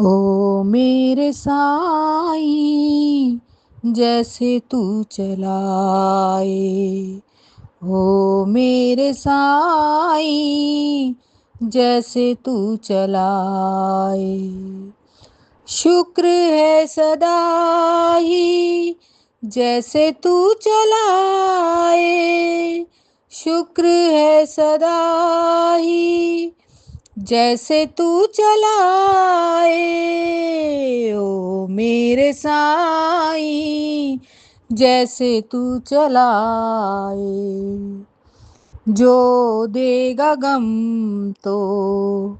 ओ मेरे साईं, जैसे तू चलाए। ओ मेरे साईं, जैसे तू चलाए। शुक्र है सदा ही, जैसे तू चलाए। शुक्र है सदा ही, जैसे तू चलाए। ओ मेरे साईं, जैसे तू चलाए। जो देगा गम तो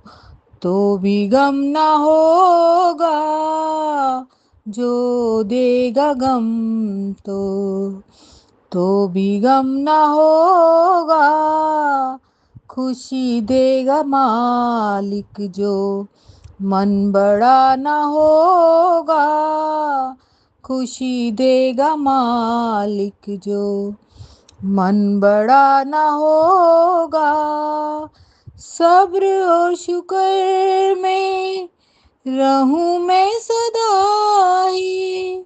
भी गम ना होगा। जो देगा गम तो भी गम ना होगा। खुशी देगा मालिक जो मन बड़ा ना होगा। खुशी देगा मालिक जो मन बड़ा ना होगा। सब्र और शुक्र में रहूं मैं सदा ही।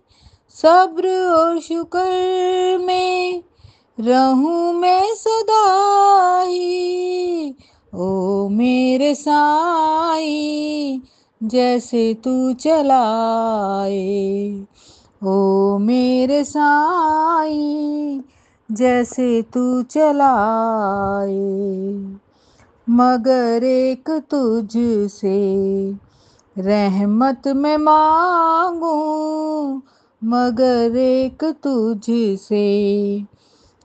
सब्र और शुक्र में रहूं मैं सदा ही। ओ मेरे साईं, जैसे तू चलाए। ओ मेरे साईं, जैसे तू चलाए। मगर एक तुझसे रहमत में मांगू। मगर एक तुझसे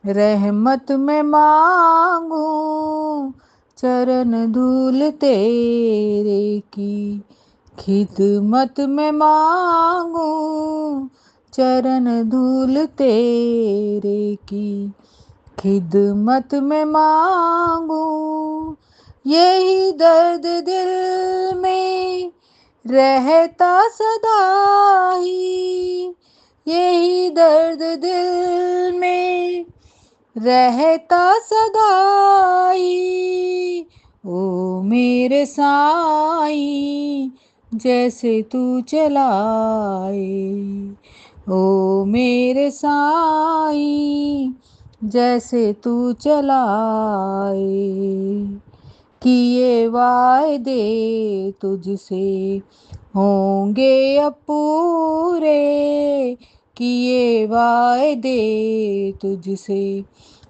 रहमत में मांगू। चरण धूल तेरे की खिदमत में मांगू। चरण धूल तेरे की खिदमत में मांगू। यही दर्द दिल में रहता सदा ही। यही दर्द दिल में रहता सदा ही। ओ मेरे साईं, जैसे तू चलाए। ओ मेरे साईं, जैसे तू चलाए। किए वायदे तुझसे होंगे अब पूरे। किए वायदे तुझसे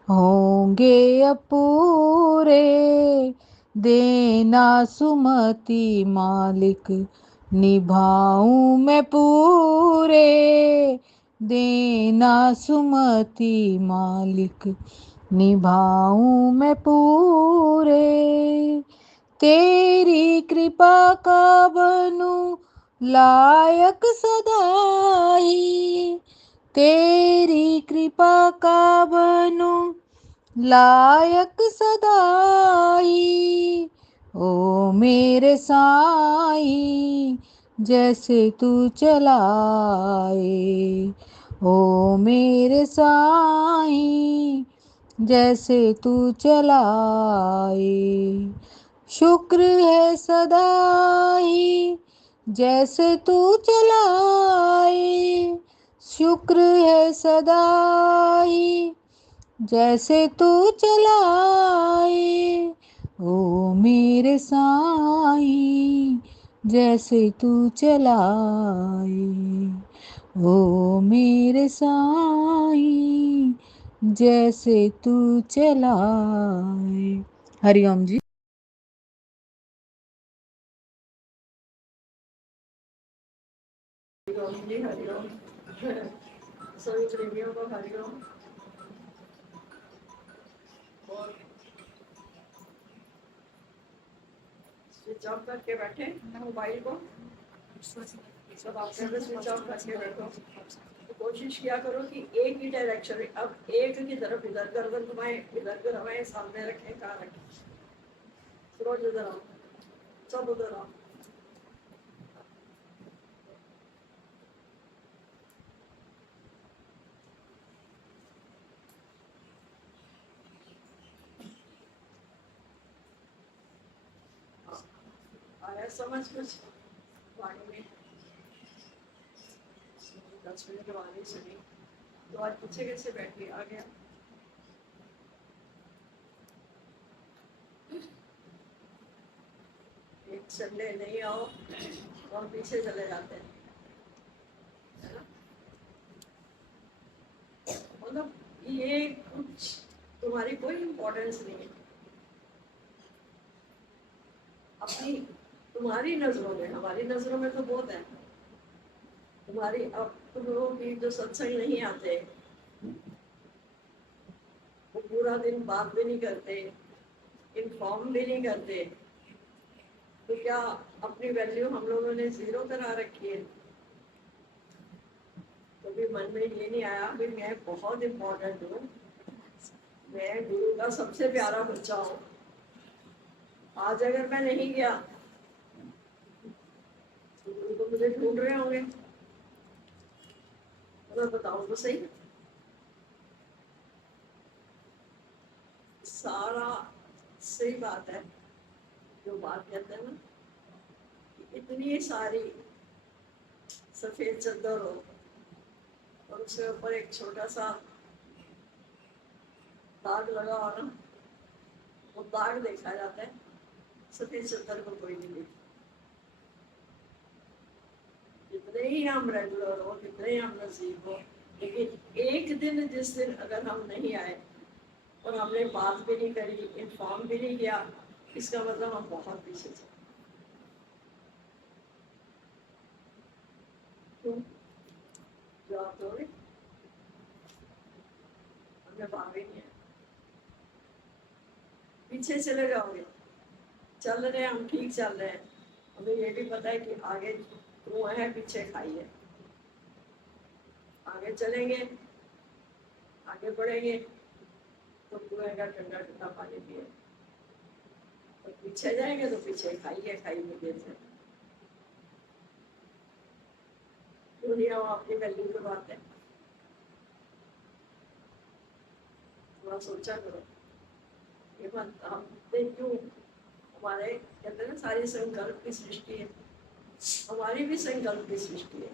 होंगे अब पूरे। देना सुमति मालिक, निभाऊं मैं पूरे। देना सुमति मालिक, निभाऊं मैं पूरे। तेरी कृपा का बनूं लायक सदा ही। तेरी कृपा का बनूं लायक सदा ही। ओ मेरे साईं, जैसे तू चलाए। ओ मेरे साईं, जैसे तू चलाए। शुक्र है सदा ही, जैसे तू चलाए। शुक्र है सदा ही, जैसे तू चलाए। ओ मेरे साईं, जैसे तू चलाए। ओ मेरे साईं, जैसे तू चलाए। हरिओम जी। हरिओम जी, हरिओम। सभी प्रेमियों को हरिओम। और स्विच ऑफ करके बैठे मोबाइल को। सब आप स्विच ऑफ करके बैठो। तो कोशिश किया करो कि एक ही डायरेक्शन में, अब एक की तरफ इधर गर्दन घुमाए, इधर घुमाए, सामने रखें, कहाँ रखें। रोज उधर आओ, सब उधर आओ। आया समझ कुछ? वाणी में 10 मिनट वाणी सुनी, तो आज पीछे कैसे बैठ के आ गया। एक संडे नहीं आओ तो हम पीछे चले जाते हैं, है ना। मतलब ये कुछ तुम्हारी कोई इम्पोर्टेंस नहीं है अपनी, तुम्हारी नजरों में, हमारी नजरों में तो बहुत है। तुम्हारी अब तुम लोगों की जो सत्संग नहीं आते, वो पूरा दिन बात भी नहीं करते, इन्फॉर्म भी नहीं करते, तो क्या अपनी वैल्यू हम लोगों ने जीरो करा रखी है। तो भी मन में ये नहीं आया कि मैं बहुत इम्पोर्टेंट हूँ, मैं गुरु का सबसे प्यारा बच्चा हूँ। आज अगर मैं नहीं गया तो गुरु तो मुझे ढूंढ रहे होंगे, तो मैं बताऊँ तो सही। सारा सही बात है जो बात कहते हैं ना, कि इतनी सारी सफेद चादर हो और उसके ऊपर एक छोटा सा दाग लगा हो ना, वो दाग देखा जाता है, सफेद चादर को कोई नहीं देखता। जितने ही हम रेगुलर हो, जितने ही हम नसीब हो, लेकिन एक दिन जिस दिन अगर हम नहीं आए और हमने बात भी नहीं करी, इन्फॉर्म भी नहीं किया, इसका मतलब हम बहुत पीछे थे। क्यों जवाब दोगे? हमें भाव ही नहीं है, पीछे चले जाओगे। चल रहे हैं हम, ठीक चल रहे हैं, हमें ये भी पता है कि आगे कुआं है, पीछे खाई है। आगे चलेंगे, आगे बढ़ेंगे तो कुएं का ठंडा ठंडा पानी पिए, और पीछे जाएंगे तो पीछे खाई है, खाई में जैसे दुनिया अपनी वैल्यू की बात है। थोड़ा सोचा करो, ये मत हमने क्यों, हमारे कहते हैं ना सारी संकल्प की सृष्टि है, हमारी भी संकल्प की सृष्टि है।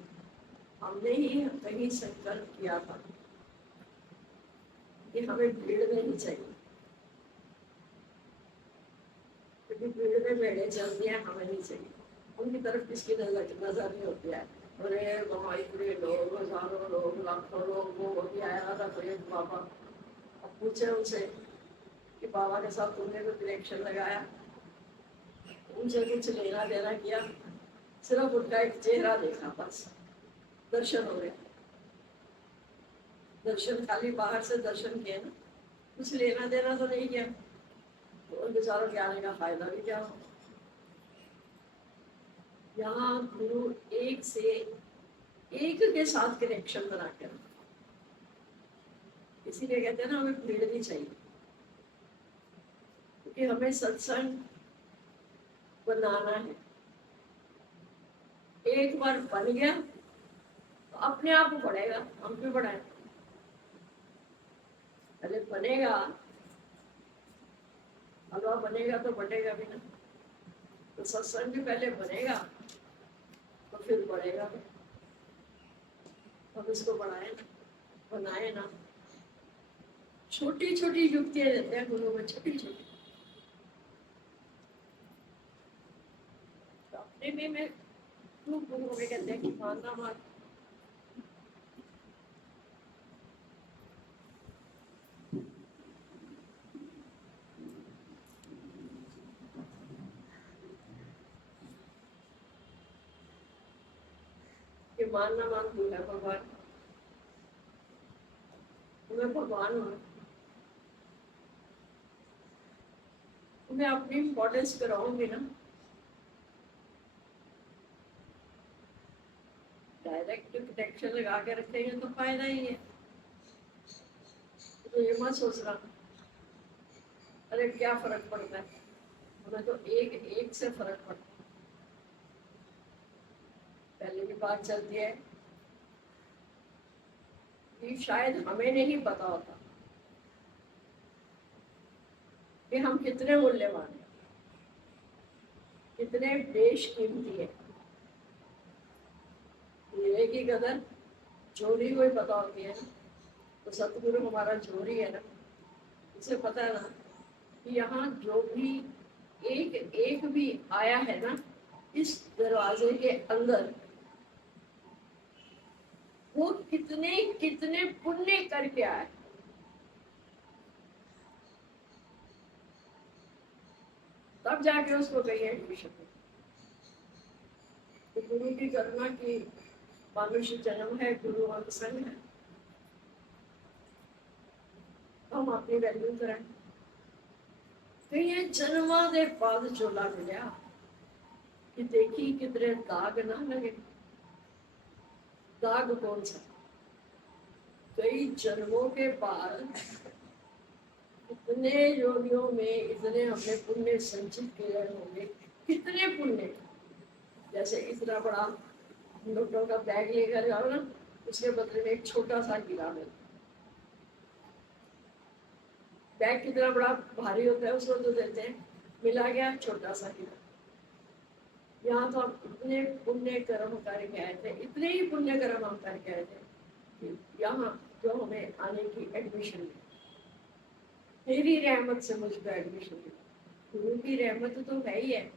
हमने ही कहीं संकल्प किया था कि हमें भीड़ नहीं चाहिए, क्योंकि भीड़ में भेड़े चलती हैं, हमें नहीं चाहिए। उनकी तरफ किसकी नजर नहीं होती है। अरे वहाँ इतने लोग, हजारों लोग, लाखों लोग, वो होती आया था कोई बाबा, अब पूछे उनसे कि बाबा के साथ तुमने कोई कनेक्शन लगाया, उनसे कुछ लेना देना किया, सिर्फ उनका एक चेहरा देखा, बस दर्शन हो गए। दर्शन खाली बाहर से दर्शन किए ना, कुछ लेना देना तो नहीं किया, तो उन बेचारों के आने का फायदा भी क्या हो। यहाँ गुरु एक से एक के साथ कनेक्शन बना कर, इसीलिए कहते हैं ना हमें भीड़ नहीं चाहिए, क्योंकि हमें सत्संग बनाना है। एक बार बन गया तो अपने आप बढ़ेगा, हम भी बढ़ाए। पहले बनेगा, हलवा बनेगा तो बढ़ेगा भी ना, तो सत्संग भी पहले बनेगा तो फिर बढ़ेगा। हम इसको बढ़ाए ना, बनाए ना, छोटी छोटी युक्तियां देते हैं गुरु में, छोटी छोटी। तो अपने में मैं क्यों गुरु में कहते हैं कि मानना मान, कि मानना मान तू है भगवान, मैं भगवान हूँ, मैं अपनी इम्पोर्टेंस कराऊंगी ना। डायरेक्ट कनेक्शन लगा के रखेंगे तो फायदा ही है। तो ये मत सोचना अरे क्या फर्क पड़ता है, हमें तो एक एक से फर्क पड़ता है। पहले की बात चलती है कि शायद हमें नहीं पता होता कि हम कितने मूल्यवान हैं, कितने बेशकीमती है। एक ही कदर जोड़ी को ही पता होती है ना। तो सतगुरु हमारा जोड़ी है ना, उसे पता है ना कि यहाँ जो भी एक एक भी आया है ना इस दरवाजे के अंदर, वो कितने कितने पुण्य करके आए। तब जाके उसको कही एडमिशन। तो गुरु की करुणा की मनुष्य जन्म है, गुरु अंग संग है। हम अपनी वैल्यू करें। तो ये जन्मा दे बाद झोला मिलिया कि देखी कितने दाग ना लगे। दाग कौन सा? कई जन्मों के बाद इतने योनियों में इतने हमने पुण्य संचित किए होंगे। कितने पुण्य, जैसे इतना बड़ा नोटों का बैग लेकर जाओ ना, उसके बदले में एक छोटा सा हीरा मिलता। बैग कितना बड़ा भारी होता है, उसको तो देते हैं, मिला गया छोटा सा हीरा। यहाँ तो हम इतने पुण्य कर्म करके आए थे, इतने ही पुण्य कर्म हम करके आए थे कि यहाँ जो हमें आने की एडमिशन मिली, तेरी रहमत से मुझको एडमिशन मिली। गुरु की रहमत तो है ही है,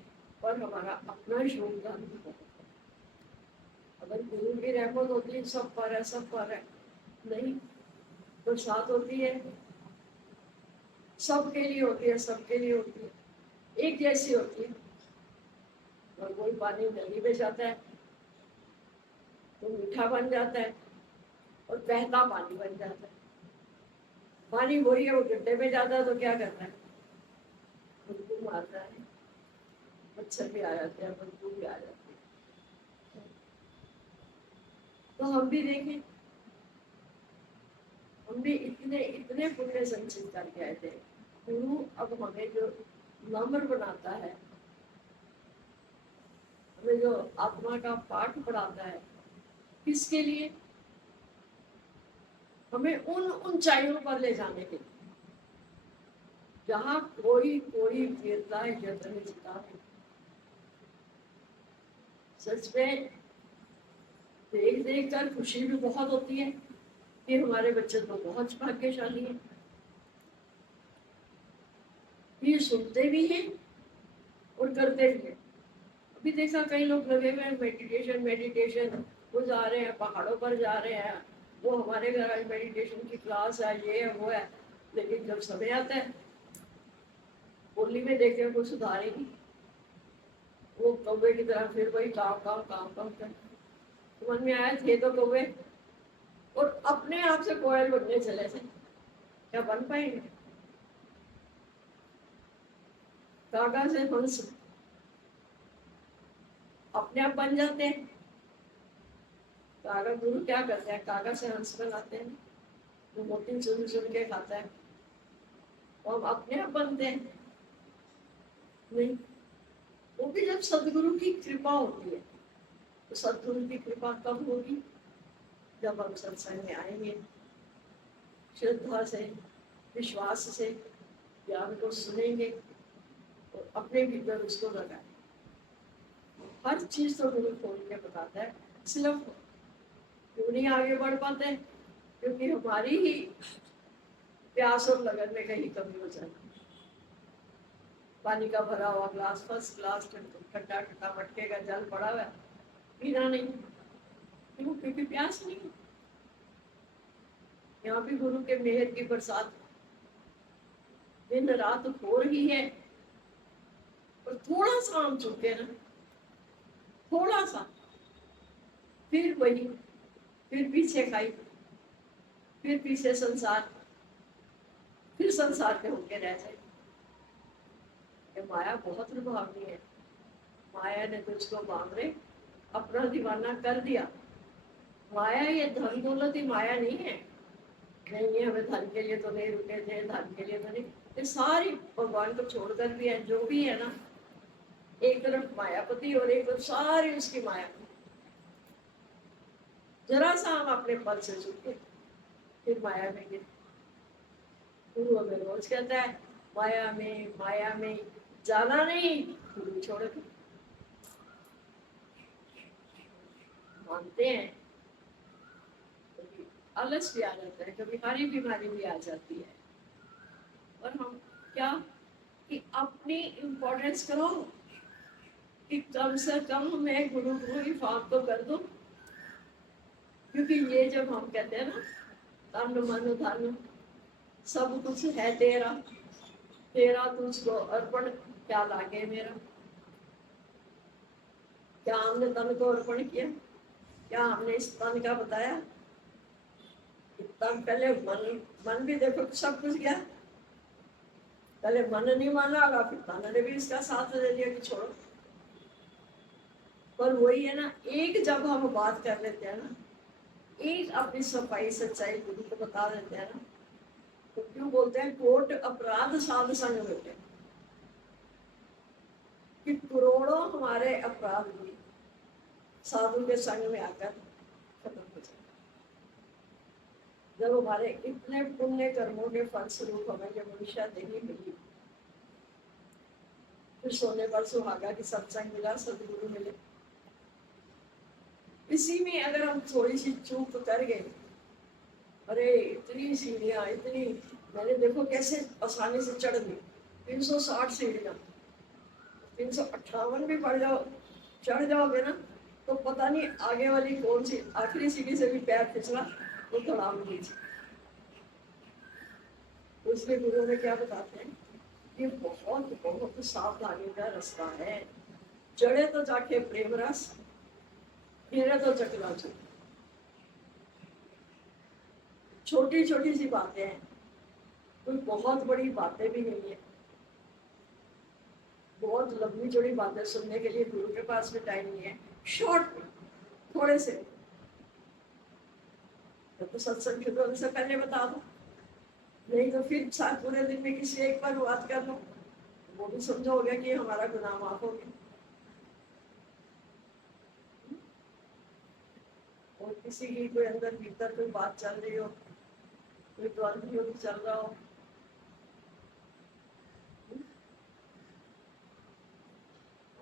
और हमारा अपना योगदान भी है। अगर गुरु की रहमत होती है सब पर है, सब पर है, नहीं। बरसात होती है सबके लिए होती है, सबके लिए होती है, एक जैसी होती है। और कोई पानी नदी में जाता है तो मीठा बन जाता है और बहता पानी बन जाता है। पानी वही है, वो गड्ढे में जाता है तो क्या करता है? बदबू मारता है, मच्छर भी आ जाते हैं, बदबू भी आ जाती है। तो हम भी देखें, हम भी इतने इतने पुण्य संचित करके आए थे। गुरु अब हमें जो नम्र बनाता है, हमें जो आत्मा का पाठ पढ़ाता है, किसके लिए? हमें उन ऊंचाइयों पर ले जाने के लिए जहाँ कोई कोई वीरता यत्न जीता है। सच में देख देख कर खुशी भी बहुत होती है कि हमारे बच्चे तो बहुत भाग्यशाली हैं। ये सुनते भी हैं और करते भी हैं। अभी देखा कई लोग लगे हुए हैं मेडिटेशन मेडिटेशन, वो जा रहे हैं पहाड़ों पर जा रहे हैं, वो हमारे घर मेडिटेशन की क्लास है, ये है वो है, लेकिन जब समय आता है बोली में देखते हैं कोई सुधार ही नहीं। वो कौवे की तरह फिर वही काम काम काम काम कर। तो मन में आया थे तो कौवे, और अपने आप से कोयल बनने चले थे, क्या बन पाएंगे? कागा से हंस अपने आप बन जाते हैं। कागा गुरु क्या करते हैं? कागा से हंस बनाते हैं, वो मोती चुन चुन के खाता है, तो हम अपने आप बनते हैं? नहीं। वो भी जब सदगुरु की कृपा होती है। तो सदगुरु की कृपा कब होगी? जब हम सत्संग में आएंगे, श्रद्धा से विश्वास से ज्ञान को सुनेंगे और अपने भीतर उसको लगाएंगे। हर चीज तो गुरु खोल के बताता है, सिर्फ क्यों नहीं आगे बढ़ पाते? क्योंकि हमारी ही प्यास और लगन में कहीं कमी हो जाती। पानी का भरा हुआ ग्लास, फर्स्ट ग्लास, ठंडा ठंडा मटके का जल पड़ा हुआ है, पीना नहीं क्यों? क्योंकि प्यास नहीं। यहाँ भी गुरु के मेहर की बरसात दिन रात हो रही है, और थोड़ा सा हम चुके ना, थोड़ा सा, फिर वही, फिर पीछे खाई, फिर पीछे संसार, फिर संसार पे होके रह जाए। ये माया बहुत लुभावनी है। माया ने तुझको बांधे अपना दीवाना कर दिया। माया ये धन दौलत ही माया नहीं है। नहीं ये हमें धन के लिए तो नहीं रुके थे, धन के लिए तो नहीं, ये सारी भगवान को छोड़कर भी है जो भी है ना, एक तरफ मायापति और एक तरफ सारी उसकी माया। जरा सा हम अपने पद से चुके फिर माया में गिर। गुरु हमें रोज कहता है माया में जाना नहीं, गुरु छोड़ के। मानते हैं आलस भी आ जाता है, कभी हारी बीमारी भी आ जाती है। और हम क्या कि अपनी इम्पोर्टेंस करो कि कम से कम मैं गुरु को ही फॉर्म तो कर दूं, क्योंकि ये जब हम कहते हैं ना तन मन धन सब कुछ है तेरा, तेरा तुझको अर्पण क्या लागे मेरा। क्या हमने तन को अर्पण किया? क्या हमने इस तन का बताया? तन पहले मन भी देखो सब कुछ गया। पहले मन नहीं माना होगा, फिर तन ने भी इसका साथ दे दिया कि छोड़ो। पर वही है ना, एक जब हम बात कर लेते हैं ना, एक अपनी सफाई सच्चाई गुरु को बता देते हैं ना, तो क्यों बोलते हैं कोट अपराध साध संग बेटे, कि करोड़ों हमारे अपराध भी साधु के संग में आकर खत्म हो जाए। जब हमारे इतने पुण्य कर्मों के फलस्वरूप हमें ये मनुष्य देही मिली, फिर सोने पर सुहागा की सत्संग मिला, सदगुरु मिले, इसी में अगर हम थोड़ी सी चूक कर गए, अरे इतनी सीढ़ियाँ इतनी, मैंने देखो कैसे आसानी से चढ़ ली 360 सीढ़ियाँ, 358 भी बढ़ जाओ चढ़ जाओगे ना, तो पता नहीं आगे वाली कौन सी आखिरी सीढ़ी से भी पैर फिसला वो धड़ाम लीजिए। उसके गुरु में क्या बताते हैं कि बहुत बहुत सावधानी का रास्ता है। चढ़े तो जाके प्रेम रस, फिरे तो चकनाचूर। छोटी छोटी सी बातें हैं, कोई बहुत बड़ी बातें भी नहीं है। बहुत लंबी चौड़ी बातें सुनने के लिए गुरु के पास में टाइम नहीं है, शॉर्ट थोड़े से तो सत्संग शुरू होने से पहले बता दो, नहीं तो फिर साथ पूरे दिन में किसी एक बार बात कर लो, वो भी समझोगे कि हमारा गुनाह माफ हो गया। और किसी की कोई अंदर भीतर कोई बात चल रही हो, कोई द्वंद्व युद्ध चल रहा हो,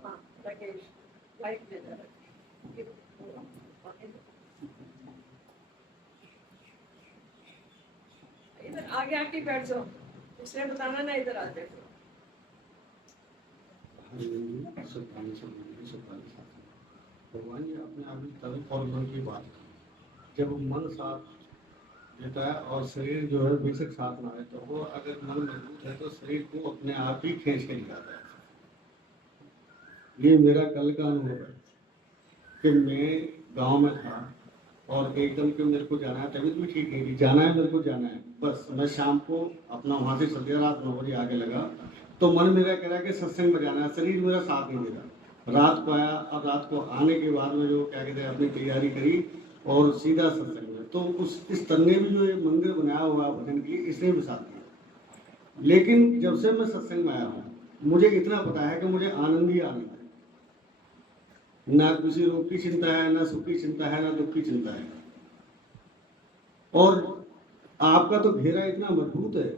हाँ राकेश लाइट दे दे, इधर आगे आके बैठ जाओ, इसलिए बताना ना इधर आ जाओ। भगवान जी अपने आप तभी और मन की बात की, जब मन साथ देता है और शरीर जो है बेशक साथ ना है, तो वो अगर मन मजबूत है तो शरीर को अपने आप ही खींच के निकालता है। ये मेरा कल का अनुभव है कि मैं गांव में था और एकदम के मेरे को जाना है, तबीयत भी ठीक नहीं थी, जाना है मेरे को जाना है, बस मैं शाम को अपना वहाँ से चल गया, रात 9 बजे आगे लगा, तो मन मेरा कह रहा है कि सत्संग में जाना है, शरीर मेरा साथ नहीं दे रहा। रात को आया, अब रात को आने के बाद में जो क्या कहते हैं अपनी तैयारी करी और सीधा सत्संग में, तो उस इस तन्ने भी जो ये मंदिर बनाया हुआ भजन के लिए, इसने भी साथ दिया। लेकिन जब से मैं सत्संग में आया हूँ, मुझे इतना पता है कि मुझे आनंद ही आनंद है, ना किसी रोग की चिंता है, ना सुख की चिंता है, ना दुख की चिंता है। और आपका तो घेरा इतना मजबूत है,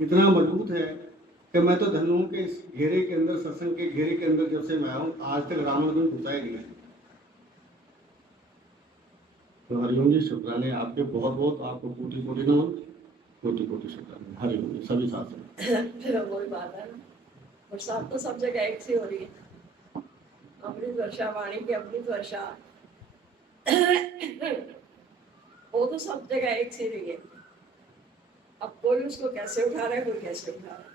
इतना मजबूत है कि मैं तो धन्य हूं कि इस घेरे के अंदर, सत्संग के घेरे के अंदर जब से मैं आया हूं, आज तक रावण भी घुसा ही नहीं है। तो हरिओम जी शुक्राने आपके, बहुत बहुत आपको कोटि कोटि नमन, कोटि कोटि शुक्राने। हरिओम जी सभी साथ हैं। वही बात है ना, बरसात तो सब जगह एक सी हो रही है, अमृत वर्षा, वाणी की अमृत वर्षा वो तो सब जगह एक सी रही है। अब कोई उसको कैसे उठा रहा है, कोई कैसे उठा रहा है।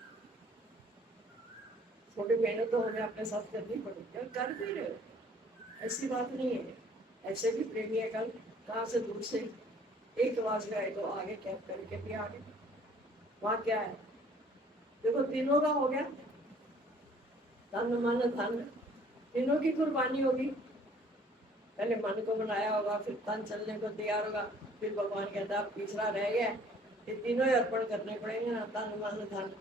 थोड़ी मेहनत तो हमें अपने साथ करनी पड़ेगी, और कर भी रहे हो, ऐसी बात नहीं है। ऐसे भी प्रेमी है, कल कहाँ से दूर से एक आवाज में आए तो आगे कैब करके भी आगे। वहाँ क्या है देखो, तीनों का हो गया, तन मन धन, तीनों की कुर्बानी होगी। पहले मन को बनाया होगा, फिर तन चलने को तैयार होगा, फिर भगवान कहता है तीसरा रह गया, ये तीनों ही अर्पण करने पड़ेंगे ना, तन मन धन।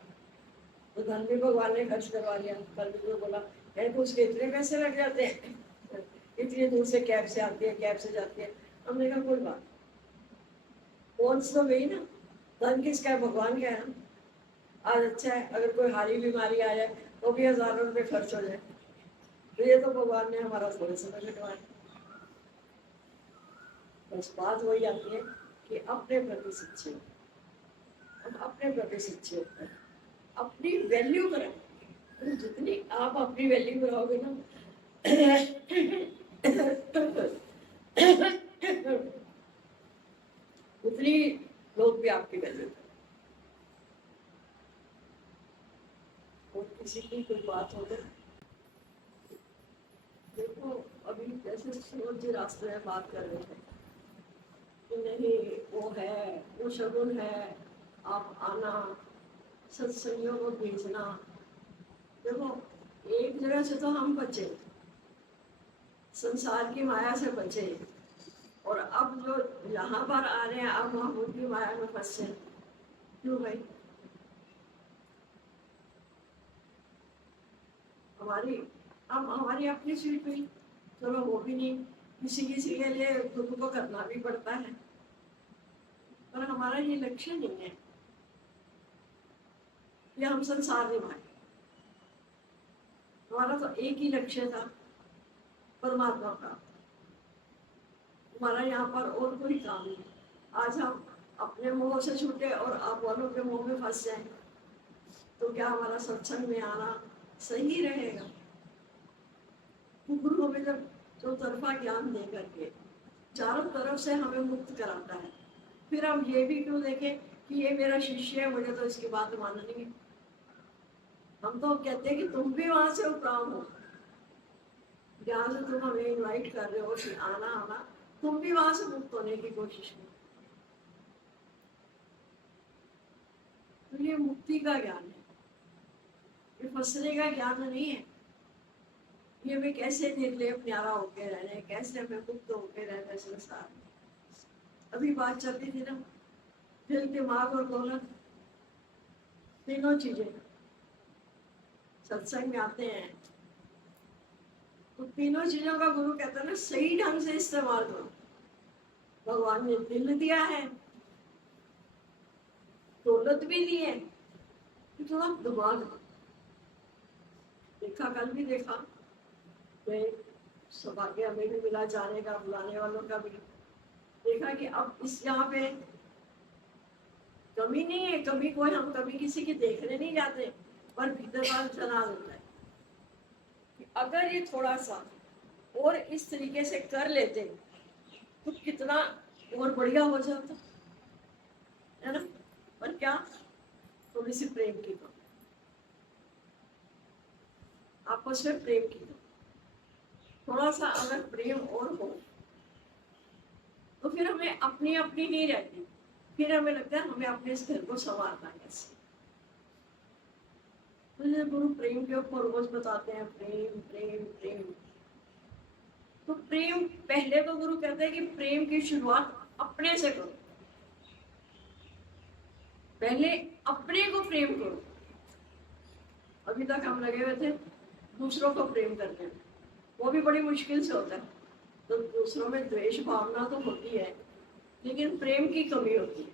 तो धन भी भगवान ने खर्च करवा लिया। कल भी जो बोला है तो उसके इतने पैसे लग जाते हैं, इतनी दूर से कैब से आती है, कैब से जाती है। हमने कहा कोई बात, कौन सा गई ना, धन किसका है, भगवान का है ना। आज अच्छा है अगर कोई हारी बीमारी आ जाए तो भी हजारों रुपये खर्च हो जाए, तो ये तो भगवान ने हमारा थोड़े समय कटवाया। बस बात वही आती है कि अपने प्रति सच्चे हो। हम अपने प्रति सच्चे होते हैं, अपनी वैल्यू करें। तो जितनी आप अपनी वैल्यू कराओगे ना उतनी लोग भी आपकी वैल्यू करें। और किसी की कोई बात हो गई, देखो अभी जैसे सूरज जी रास्ते में बात कर रहे थे कि नहीं वो है, वो शगुन है, आप आना, सत्संगियों को भेजना। देखो एक जगह से तो हम बचे, संसार की माया से बचे, और अब जो यहाँ पर आ रहे हैं अब हम उनकी माया में फंसे। क्यों भाई? हमारी अपनी सीट हुई, चलो वो भी नहीं, किसी किसी के लिए दुख को करना भी पड़ता है, पर हमारा ये लक्ष्य नहीं है कि हम संसार निभाएं। हमारा तो एक ही लक्ष्य था, परमात्मा का। हमारा यहाँ पर और कोई काम नहीं। आज हम अपने मोह से छूटे और आप वालों के मोह में फंस जाएं, तो क्या हमारा सत्संग में आना सही रहेगा? गुरु हमें जब चौतरफा ज्ञान दे करके चारों तरफ से हमें मुक्त कराता है, फिर हम ये भी क्यों देखें कि ये मेरा शिष्य है, मुझे तो इसकी बात माननी है। हम तो कहते हैं कि तुम भी वहां से उपराम हो, जहाँ से तुम हमें इनवाइट कर रहे हो कि आना आना, तुम भी वहां से मुक्त होने की कोशिश करो। तो ये मुक्ति का ज्ञान है, ये फंसने का ज्ञान नहीं है। ये हमें कैसे निर्लेप न्यारा होके रहने, कैसे हमें मुक्त होके रहने संसार में। अभी बात चलती थी ना, दिल दिमाग और दौलत तीनों चीजें सत्संग में आते हैं, तो तीनों चीजों का गुरु कहता है ना सही ढंग से इस्तेमाल करो। भगवान ने दिल दिया है, दौलत भी दी है, तो थोड़ा दिमाग देखा, कल भी देखा, सौभाग्य हमें भी मिला जाने का, बुलाने वालों का भी देखा कि अब इस यहाँ पे कमी नहीं है। कभी कोई, हम कभी किसी की देखने नहीं जाते, पर भीतर बात चला देता है कि अगर ये थोड़ा सा और इस तरीके से कर लेते तो कितना और बढ़िया हो जाता है ना। पर क्या, थोड़ी सी प्रेम की कमी, आपस में प्रेम की कमी। थोड़ा सा अगर प्रेम और हो तो फिर हमें अपनी अपनी नहीं रहती, फिर हमें लगता है हमें अपने इस घर को संवारना कैसे। तो गुरु प्रेम के ऊपर रोज बताते हैं प्रेम प्रेम प्रेम। तो प्रेम पहले तो गुरु कहते हैं कि प्रेम की शुरुआत अपने से करो, पहले अपने को प्रेम करो। अभी तक हम लगे हुए थे दूसरों को प्रेम करने में, वो भी बड़ी मुश्किल से होता है। तो दूसरों में द्वेष भावना तो होती है, लेकिन प्रेम की कमी होती है।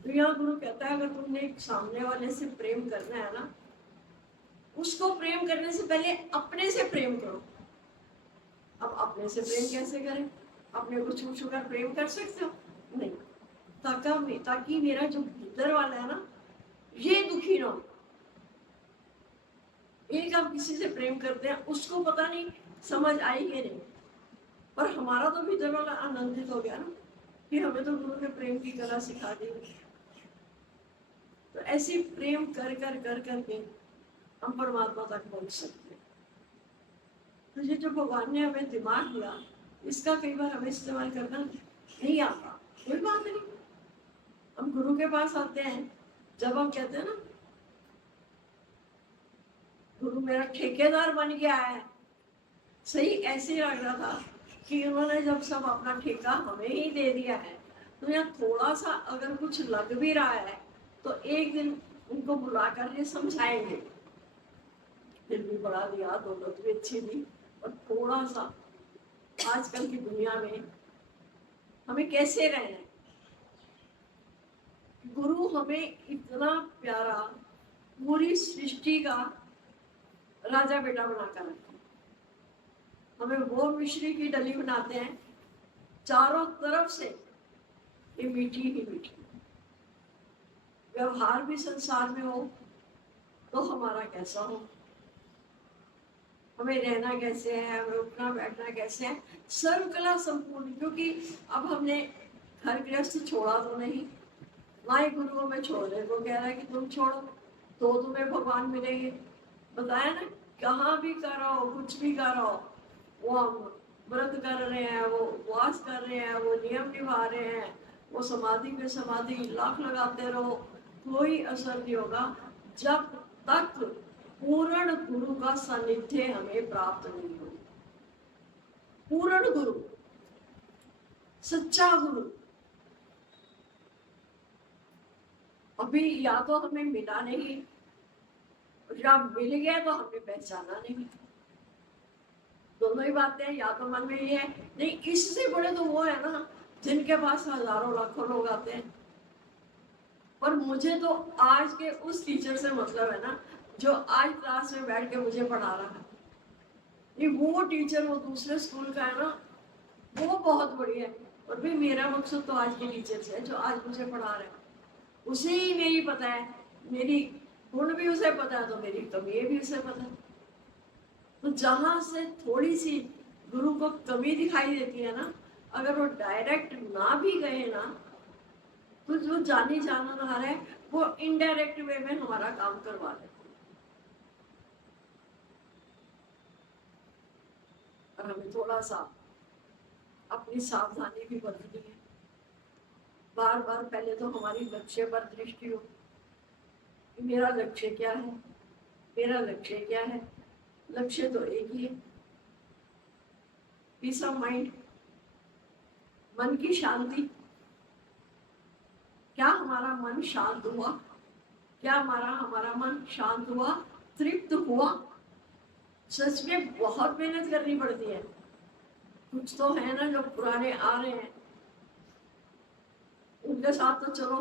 तो यहाँ गुरु कहता है अगर तुमने सामने वाले से प्रेम करना है ना, उसको प्रेम करने से पहले अपने से प्रेम करो। अब अपने से प्रेम कैसे करें? अपने को छू छू कर प्रेम कर सकते हो? नहीं, ताकि मेरा जो भीतर वाला है ना, ये दुखी ना हो। एक आप किसी से प्रेम करते हैं, उसको पता नहीं समझ आई कि नहीं, पर हमारा तो भीतर वाला आनंदित हो गया ना कि हमें तो गुरु ने प्रेम की कला सिखा दी। तो ऐसे प्रेम कर कर कर करके हम परमात्मा तक पहुंच सकते हैं। तो ये जो भगवान ने हमें दिमाग दिया, इसका कई बार हमें इस्तेमाल करना नहीं आता, कोई बात नहीं। हम गुरु के पास आते हैं, जब हम कहते हैं ना गुरु मेरा ठेकेदार बन गया है, सही ऐसे लग रहा था कि उन्होंने जब सब अपना ठेका हमें ही दे दिया है, तो यहाँ थोड़ा सा अगर कुछ लग भी रहा है तो एक दिन उनको बुलाकर ये समझाएंगे, दिल भी बढ़ा दिया, दौलत भी अच्छी दी, और थोड़ा सा आजकल की दुनिया में हमें कैसे रहना है। गुरु हमें इतना प्यारा, पूरी सृष्टि का राजा बेटा बनाकर रखा, हमें वो मिश्री की डली बनाते हैं, चारों तरफ से ये मीठी ही मीठी। व्यवहार भी संसार में हो तो हमारा कैसा हो, हमें रहना कैसे है, हमें उठना बैठना कैसे है, सर्व कला संपूर्ण। क्योंकि अब हमने घर गृहस्थ छोड़ा तो नहीं, ना ही गुरु हमें छोड़ने को कह रहा है कि तुम छोड़ो तो तुम्हें भगवान मिलेंगे। बताया ना, कहाँ भी कर रहा हो, कुछ भी कर रहा हो, वो हम व्रत कर रहे हैं, वो उपवास कर रहे हैं, वो नियम निभा रहे हैं, वो समाधि पे समाधि लाख लगाते रहो, कोई असर नहीं होगा जब तक पूर्ण गुरु का सानिध्य हमें प्राप्त नहीं हो। पूर्ण गुरु, सच्चा गुरु अभी या तो हमें मिला नहीं, या मिल गया तो हमने पहचाना नहीं। दोनों ही बातें, या तो मन में ये है नहीं, इससे बड़े तो वो है ना जिनके पास हजारों लाखों लोग आते हैं। पर मुझे तो आज के उस टीचर से मतलब है ना जो आज क्लास में बैठ के मुझे पढ़ा रहा है। ये वो टीचर वो दूसरे स्कूल का है ना, वो बहुत बढ़िया है। और भी मेरा मकसद तो आज के टीचर से है जो आज मुझे पढ़ा रहे हैं। उसे ही मेरी पता है, मेरी गुण भी उसे पता है तो मेरी कमी भी उसे पता है। तो जहां से थोड़ी सी गुरु को कमी दिखाई देती है ना, अगर वो डायरेक्ट ना भी गए ना, तो जो जानी जाना ना रहे वो इनडायरेक्ट वे में हमारा काम करवा देते हैं। और हमें थोड़ा सा अपनी सावधानी भी बरतनी है। बार बार पहले तो हमारी लक्ष्य पर दृष्टि हो, मेरा लक्ष्य क्या है, मेरा लक्ष्य क्या है। लक्ष्य तो एक ही है, पीस ऑफ माइंड, मन की शांति। क्या हमारा मन शांत हुआ, क्या हमारा मन शांत हुआ, तृप्त हुआ। सच में बहुत मेहनत करनी पड़ती है। कुछ तो है ना जो पुराने आ रहे हैं, उनके साथ तो चलो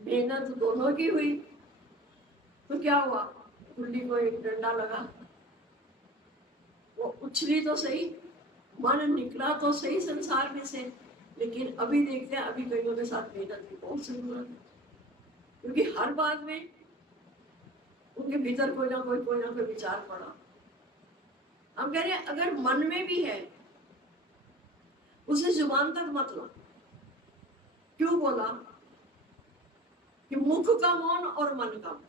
मेहनत दोनों की हुई, तो क्या हुआ, गुल्ली को एक डंडा लगा, वो उछली तो सही, मन निकला तो सही संसार में से। लेकिन अभी देखते हैं, अभी कईयों के साथ मेहनत की बहुत जरूरत है, क्योंकि हर बात में उनके भीतर कोई ना कोई विचार पड़ा। हम कह रहे हैं अगर मन में भी है उसे जुबान तक मत लो। क्यों बोला कि मुख का मौन और मन का मौन।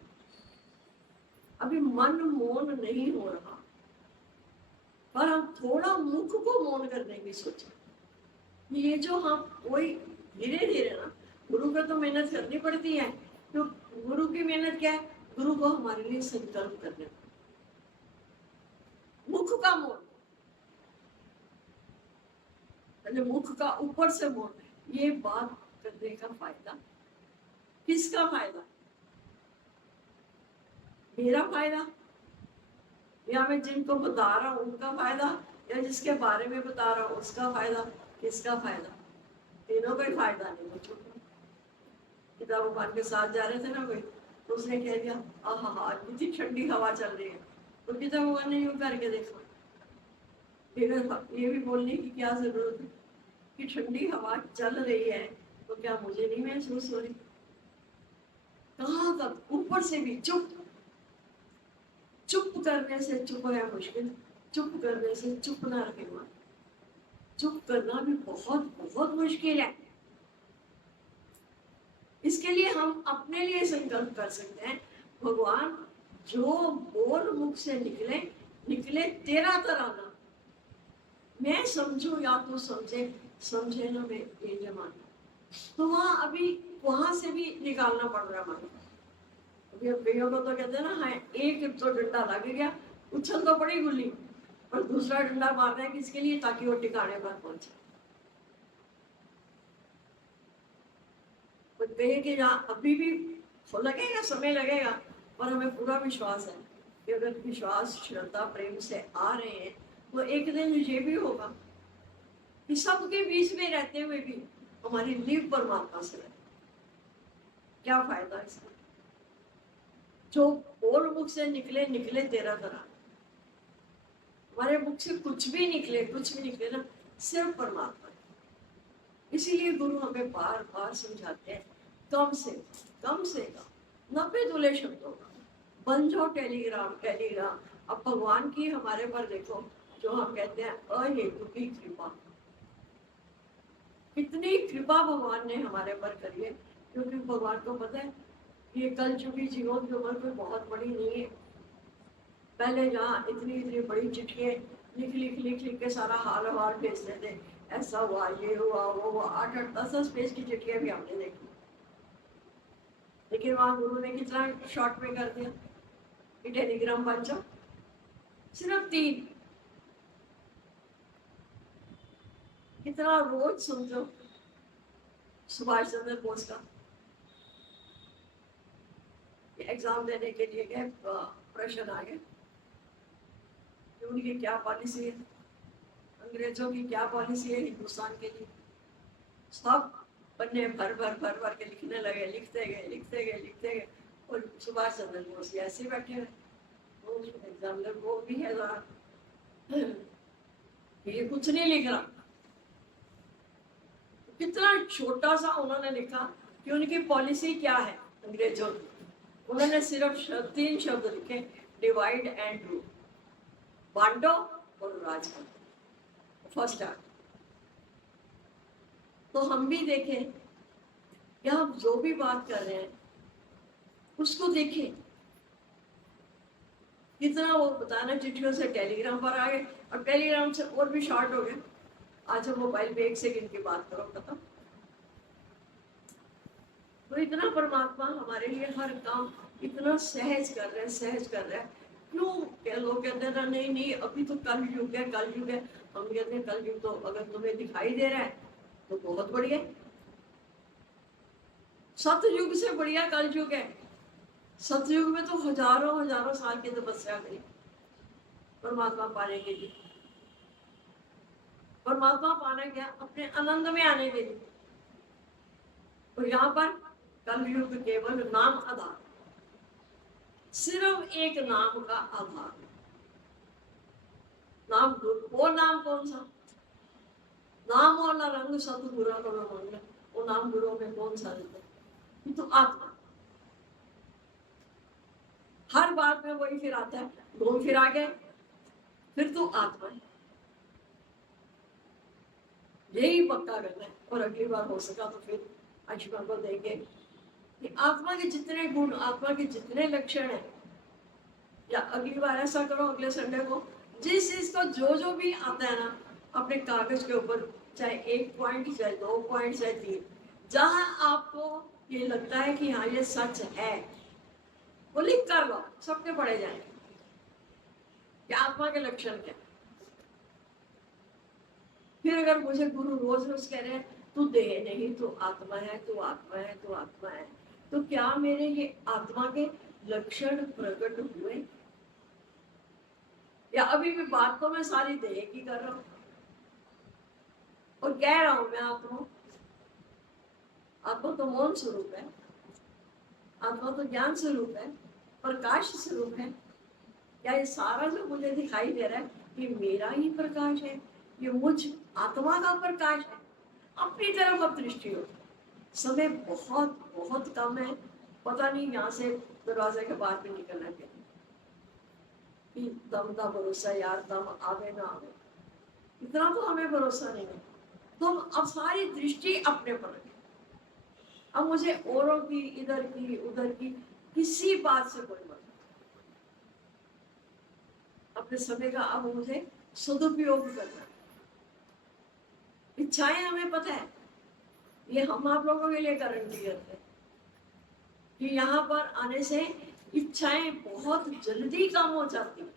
अभी मन मौन नहीं हो रहा, पर हम थोड़ा मुख को मौन करने की सोचे। ये जो हम वही धीरे धीरे ना, गुरु का तो मेहनत करनी पड़ती है। तो गुरु की मेहनत क्या है, गुरु को हमारे लिए संकल्प करने, मुख का मौन, पहले मुख का ऊपर से मौन। ये बात करने का फायदा किसका फायदा, मेरा फायदा, या मैं जिनको बता रहा हूँ उनका फायदा, या जिसके बारे में बता रहा हूँ उसका फायदा। किसका फायदा, तीनों का ही फायदा नहीं। बच्चों को किताब भगवान के साथ जा रहे थे ना कोई, तो उसने कह दिया आहा कितनी ठंडी हवा चल रही है, तो किताब भगवान ने यूं करके देखा। ये भी बोलने की क्या जरूरत है कि ठंडी हवा चल रही है तो क्या मुझे नहीं महसूस हो रही। कहाँ तक ऊपर से भी चुप, चुप करने से चुप है मुश्किल, चुप करने से चुप ना रहे। चुप करना भी बहुत बहुत मुश्किल है। इसके लिए हम अपने लिए संकल्प कर सकते हैं, भगवान जो बोल मुख से निकले निकले तेरा तराना। मैं समझू या तू समझे, समझे ना मैं ये जमाना। तो वहां अभी वहां से भी निकालना पड़ रहा मन। कईयों को तो कहते हैं ना, हाँ एक तो डंडा लग गया, उछल तो पड़ी गुल्ली, पर दूसरा डंडा मारना है किसके लिए, ताकि वो ठिकाने पर पहुंचे। कहे कि जहाँ अभी भी लगेगा, समय लगेगा, पर हमें पूरा विश्वास है कि अगर विश्वास श्रद्धा प्रेम से आ रहे हैं तो एक दिन ये भी होगा कि सबके बीच में रहते हुए भी हमारी नींव परमात्मा से रहे। क्या फायदा इसका, जो बोल मुख से निकले निकले तेरा तरह। हमारे मुख से कुछ भी निकले ना, सिर्फ परमात्मा। इसीलिए गुरु हमें बार बार समझाते हैं, कम से कम 90 दूल्हे शब्दों का बन जाओ टेलीग्राम टेलीग्राम। अब भगवान की हमारे पर देखो, जो हम कहते हैं अहेतु की कृपा, कितनी कृपा भगवान ने हमारे पर करी है। क्योंकि भगवान को पता है ये कल चुकी जीवों की उम्र कोई बहुत बड़ी नहीं है। पहले जहाँ इतनी इतनी बड़ी चिट्ठियाँ लिख के सारा हाल हवाल भेजते थे, ऐसा हुआ ये हुआ वो हुआ, 8-8 10 पेज की चिट्ठियाँ भी हमने देखी। लेकिन वहाँ गुरु ने कितना शॉर्ट में कर दिया कि टेलीग्राम बन जाओ, सिर्फ 3। कितना रोज सुनते हो सुभाष चंद्र बोस का एग्जाम देने के लिए गए, प्रश्न आ गए कि उनकी क्या पॉलिसी है, अंग्रेजों की क्या पॉलिसी है हिंदुस्तान के लिए। सब पन्ने भर के लिखने लगे, लिखते गए और सुभाष चंद्र बोस ऐसे बैठे हुए, वो एग्जामिनर वो भी है ये कुछ नहीं लिख रहा। कितना छोटा सा उन्होंने लिखा कि उनकी पॉलिसी क्या है अंग्रेजों की। उन्होंने सिर्फ 3 शब्द लिखे, डिवाइड एंड रूल, बांटो और राज करो, फर्स्ट आर्ट। तो हम भी देखें कि हम जो भी बात कर रहे हैं उसको देखें, कितना वो बताना चिट्ठियों से टेलीग्राम पर आ गए, और टेलीग्राम से और भी शॉर्ट हो गए। आज हम मोबाइल पे 1 सेकंड की बात करो खत्म। तो इतना परमात्मा हमारे लिए हर काम इतना सहज कर रहे हैं। क्यों क्या लोग कहते हैं ना, नहीं अभी तो कल युग है। हम कहते हैं कल युग तो अगर तुम्हें दिखाई दे रहा है तो बहुत बढ़िया। सतयुग से बढ़िया कल युग है। सतयुग में तो हजारों साल की तपस्या करी परमात्मा पाने के लिए। परमात्मा पाने गया अपने आनंद में आने के लिए। और यहाँ पर कलयुग केवल नाम आधार, सिर्फ एक नाम का आधार। नाम वो नाम कौन सा? नाम वाला रंग सतगुरु को मंगल, वो नाम गुरु में कौन सा रहता है? तो आत्मा। हर बात में वही फिर आता है, घूम फिर आ गए, फिर तो आत्मा है। यही पक्का करना है। और अगली बार हो सका तो फिर आयुष्मान को देंगे कि आत्मा के जितने गुण, आत्मा के जितने लक्षण हैं, या अगली बार ऐसा करो अगले संडे को जिस चीज को जो भी आता है ना, अपने कागज के ऊपर चाहे 1 पॉइंट चाहे 2 पॉइंट चाहे 3, जहां आपको ये लगता है कि हाँ ये सच है, वो लिख कर लो, सबके पढ़े जाएंगे कि आत्मा के लक्षण क्या। फिर अगर मुझे गुरु रोज रोज कह रहे हैं तू देह नहीं तू आत्मा है, तू आत्मा है, तू आत्मा है, तो क्या मेरे ये आत्मा के लक्षण प्रकट हुए? या अभी भी बात तो मैं सारी देह की कर रहा हूं और कह रहा हूं मैं आत्मा। आत्मा तो मौन स्वरूप है, आत्मा तो ज्ञान स्वरूप है, प्रकाश स्वरूप है। क्या ये सारा जो मुझे दिखाई दे रहा है ये मेरा ही प्रकाश है? ये मुझ आत्मा का प्रकाश है? अपनी तरफ अब दृष्टि हो। समय बहुत बहुत कम है, पता नहीं यहाँ से दरवाजे के बाहर भी निकलना चाहिए कि दम का भरोसा यार, दम आवे ना आवे, इतना तो हमें भरोसा नहीं है। तो हम अब सारी दृष्टि अपने पर रखें। अब मुझे औरों की, इधर की उधर की किसी बात से कोई मतलब, अपने समय का अब मुझे सदुपयोग करना। इच्छाएं हमें पता है, ये हम आप लोगों के लिए गारंटी करते हैं कि यहाँ पर आने से इच्छाएं बहुत जल्दी कम हो जाती हैं।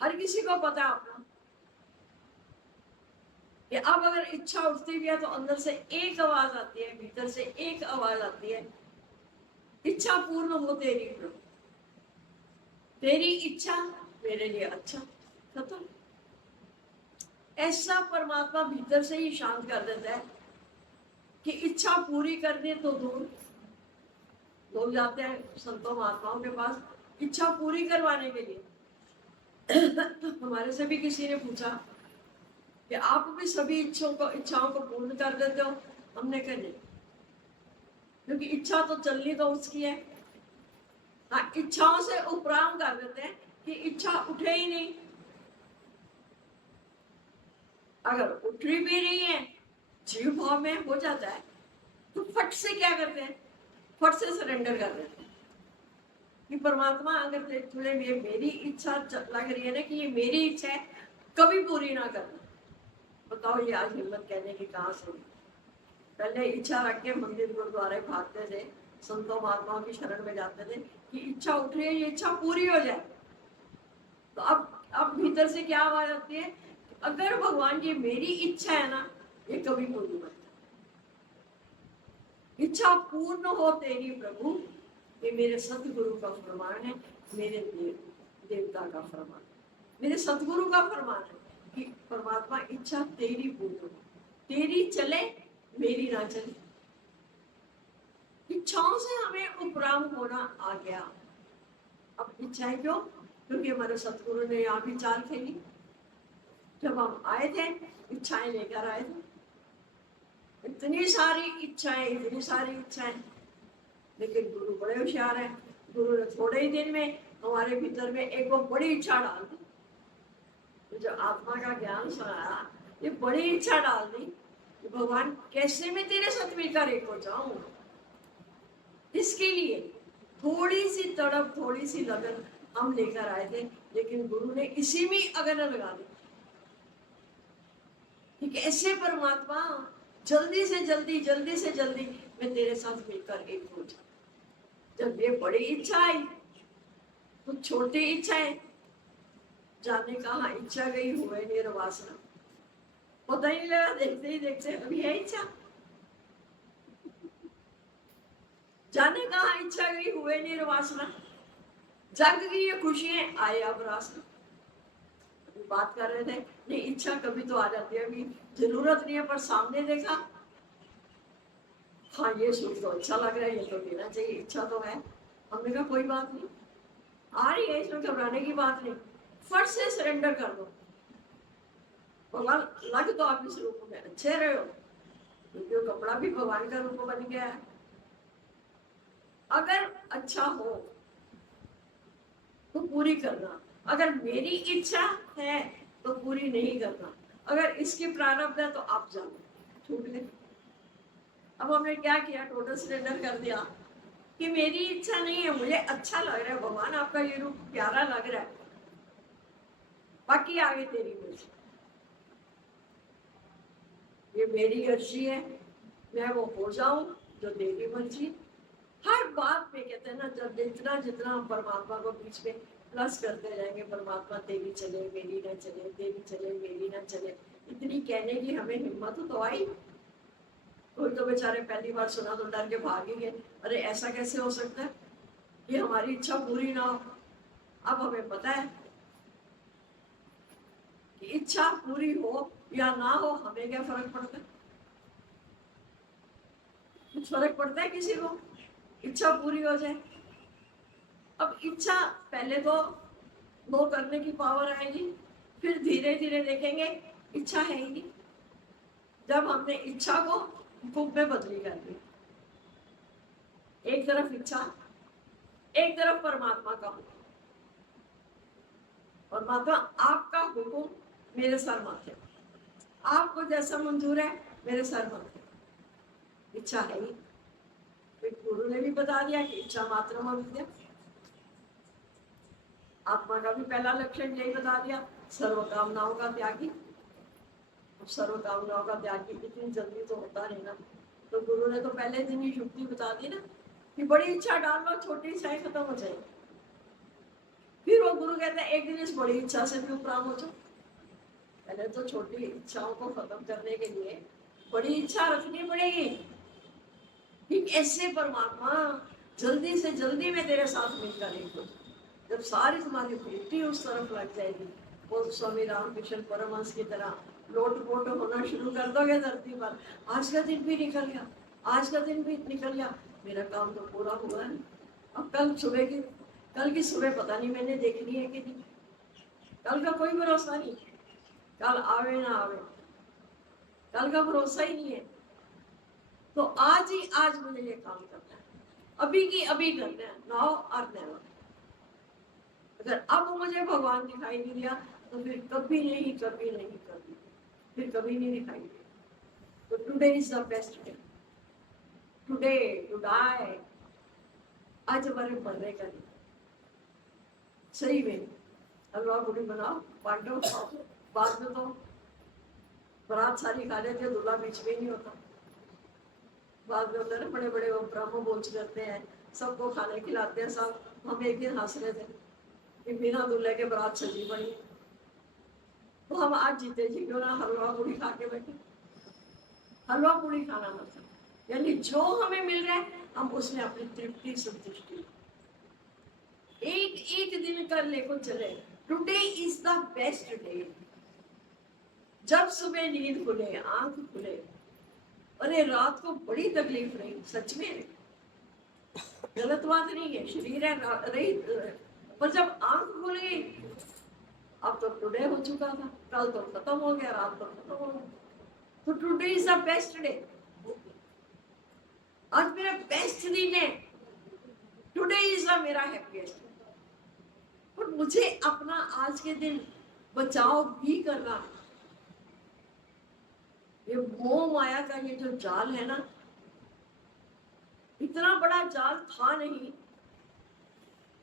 हर किसी को पता है अपना कि अब अगर इच्छा उठती भी है तो अंदर से एक आवाज आती है, भीतर से एक आवाज आती है, इच्छा पूर्ण हो तेरी प्रभु, तेरी इच्छा मेरे लिए अच्छा। खत्म। ऐसा परमात्मा भीतर से ही शांत कर देता है कि इच्छा पूरी कर दे तो दूर लोग जाते हैं संतों महात्माओं के पास इच्छा पूरी करवाने के लिए। हमारे से भी किसी ने पूछा कि आप भी सभी इच्छाओं को पूर्ण कर देते हो? हमने कहा नहीं, क्योंकि इच्छा तो चलनी तो उसकी है। हाँ, इच्छाओं से उपराम कर देते हैं कि इच्छा उठे ही नहीं। अगर उठ भी रही है, जीव भाव में हो जाता है, तो फट से क्या करते हैं, फट से सरेंडर कर देते हैं कि परमात्मा अगर तुम्हें ये मेरी इच्छा लग रही है ना कि ये मेरी इच्छा है, कभी पूरी ना करना। बताओ ये आज हिम्मत कहने की कहाँ से? पहले इच्छा रख के मंदिर गुरुद्वारे भागते थे, संतों महात्माओं की शरण में जाते थे कि इच्छा उठ रही है, ये इच्छा पूरी हो जाए। तो अब भीतर से क्या आवाज आती है, अगर भगवान ये मेरी इच्छा है ना, ये कभी पूरी मत। इच्छा पूर्ण हो तेरी प्रभु, ये मेरे सतगुरु का फरमान है, मेरे देवता का फरमान, मेरे सतगुरु का फरमान है कि परमात्मा इच्छा तेरी पूर्ण हो, तेरी चले मेरी ना चले। इच्छाओं से हमें उपराम होना आ गया। अब इच्छाएं क्यों? क्योंकि हमारे सतगुरु ने यहाँ भी चाल खेली। जब हम आए थे, इच्छाएं लेकर आए थे, इतनी सारी इच्छाएं, लेकिन गुरु बड़े होशियार हैं। गुरु ने थोड़े ही दिन में हमारे भीतर में एक वो बड़ी इच्छा डाल दी। तो जब आत्मा का ज्ञान सुनाया, ये बड़ी इच्छा डाल दी कि भगवान कैसे मैं तेरे साथ मिलकर एक हो जाऊं। इसके लिए थोड़ी सी तड़प, थोड़ी सी लगन हम लेकर आए थे, लेकिन गुरु ने इसी में अगन लगा दी कि कैसे परमात्मा जल्दी से जल्दी मैं तेरे साथ मिलकर एक हो जाऊं। जब ये बड़ी इच्छा आई, तो छोटी इच्छाएं जाने कहा इच्छा गई हुए निर्वासना, पता ही नहीं लगा, देखते ही देखते अभी है इच्छा। जाने कहा इच्छा गई हुए निर्वासना, जग गई ये खुशियां आए अब रासना। अभी बात कर रहे थे, नहीं इच्छा कभी तो आ जाती है, अभी जरूरत नहीं है, पर सामने देखा, हाँ ये सुख तो अच्छा लग रहा है, ये तो लेना चाहिए, इच्छा तो है। हमने कहा कोई बात नहीं, आ रही है, इसमें घबराने की बात नहीं, फट से सरेंडर कर दो। भगवान लग तो आप इस रूप में अच्छे रहे हो, क्योंकि वो कपड़ा भी भगवान का रूप बन गया है। अगर अच्छा हो तो पूरी करना, अगर मेरी इच्छा है तो पूरी नहीं करना, अगर इसकी प्रारब्ध है तो आप जानो, छूट गए। अब हमने क्या किया, टोटल सरेंडर कर दिया कि मेरी इच्छा नहीं है, मुझे अच्छा लग रहा है भगवान, आपका ये रूप प्यारा लग रहा है, बाकी आगे तेरी मर्जी। ये मेरी अर्जी है, मैं वो हो जाऊं जो तेरी मर्जी। हर बात पे कहते हैं ना, जब जितना हम परमात्मा को बीच में प्लस करते जाएंगे, परमात्मा तेरी चले मेरी ना चले, तेरी चले मेरी ना चले, इतनी कहने की हमें हिम्मत तो आई। कोई तो बेचारे पहली बार सुना तो डर के भाग ही गए, अरे ऐसा कैसे हो सकता है कि हमारी इच्छा पूरी ना हो। अब हमें पता है कि इच्छा पूरी हो या ना हो, हमें क्या फर्क पड़ता है? कुछ फर्क पड़ता है किसी को? इच्छा पूरी हो जाए। अब इच्छा पहले तो वो करने की पावर आएगी, फिर धीरे धीरे देखेंगे इच्छा है ही नहीं। जब हमने इच्छा को भूख में बदली कर दी, एक तरफ इच्छा, एक तरफ परमात्मा का हुक्म। परमात्मा आपका हुक्म मेरे सर माथे, आपको जैसा मंजूर है मेरे सर माथे। इच्छा है ही, गुरु ने भी बता दिया कि इच्छा मात्र विद्या। आत्मा का भी पहला लक्षण यही बता दिया, सर्व कामनाओं का त्यागी। सर्व कामनाओं का त्यागी इतनी जल्दी तो होता नहीं ना, तो गुरु ने तो पहले दिन ही युक्ति बता दी ना कि बड़ी इच्छा डाल लो, छोटी इच्छाएं खत्म हो जाएगी। फिर वो गुरु कहते हैं एक दिन इस बड़ी इच्छा से भी उपराम हो जाओ। पहले तो छोटी इच्छाओं को खत्म करने के लिए बड़ी इच्छा रखनी पड़ेगी कि ऐसे परमात्मा जल्दी से जल्दी मैं तेरे साथ मिलकर एक हो। जब सारी तुम्हारी वृत्ति उस तरफ लग जाएगी, वो स्वामी रामकृष्ण परमहंस की तरह लोट पोट होना शुरू कर दोगे धरती पर, आज का दिन भी निकल गया, आज का दिन भी निकल गया, मेरा काम तो पूरा हुआ है। अब कल की सुबह पता नहीं मैंने देखनी है कि नहीं, कल का कोई भरोसा नहीं। कल आवे ना आवे, कल का भरोसा ही नहीं है। तो आज ही आज मुझे ये काम करना है, अभी की अभी करना है, नाउ और नेवर। अगर अब मुझे भगवान दिखाई नहीं दिया तो फिर कभी नहीं, कभी नहीं, कभी फिर कभी नहीं दिखाई दिया। तो today is the best day, today to die. आज हमारे मरने का दिन, सही में हलवा पूरी बनाओ, बांटो, खाओ। बाद में तो बारात सारी खा लेते, दूल्हा बीच में नहीं होता। बाद में होता है ना, बड़े बड़े वो ब्रह्म भोज करते हैं, सबको खाने खिलाते हैं सब। हम एक दिन हंस रहे थे कि बिना दूल्हे के बारात सजी पड़ी। तो हम आज जीते जी क्यों ना हलवा पूरी खा के बैठे। हलवा पूरी खाना मतलब यानी जो हमें मिल रहा है हम उसमें अपनी तृप्ति संतुष्टि एक एक दिन कर लेको चले। Today is the best day. जब सुबह नींद खुले, आंख खुले, अरे रात को बड़ी तकलीफ रही, सच में गलत बात नहीं है, शरीर है रही, पर जब आंख खुल गई अब तो टुडे हो चुका था, कल तो खत्म हो गया, रात तो खत्म हो गया। तो today is the best day. आज मेरा बेस्ट दिन है, टुडे इज द मेरा हैप्पीएस्ट। पर मुझे अपना आज के दिन बचाव भी करना। ये मोह माया का ये जो जाल है ना, इतना बड़ा जाल था नहीं,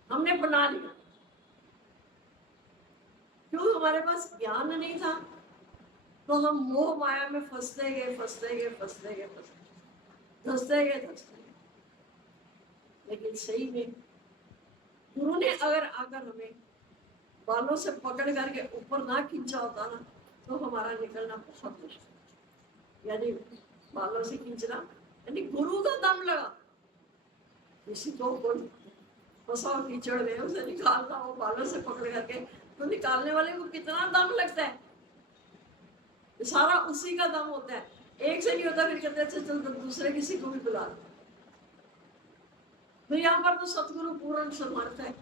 हमने बना लिया। क्यों? हमारे पास ज्ञान नहीं था, तो हम मोह माया में फंसते गए, फंसते गए, फंसते गए, धंसते गए, धंसते गए। लेकिन सही में गुरु ने अगर आकर हमें बालों से पकड़ करके ऊपर ना खींचा होता ना, तो हमारा निकलना बहुत मुश्किल। यानी बालों से खींचना यानी गुरु का दम लगा, किसी को कोई फंसा कीचड़ में उसे निकालना हो बालों से पकड़ करके, तो निकालने वाले को कितना दम लगता है। सारा उसी का दम होता है, एक से नहीं होता। फिर कहते हैं चल दूसरे किसी को भी बुला लो। तो यहाँ पर तो सतगुरु पूर्ण समर्थ है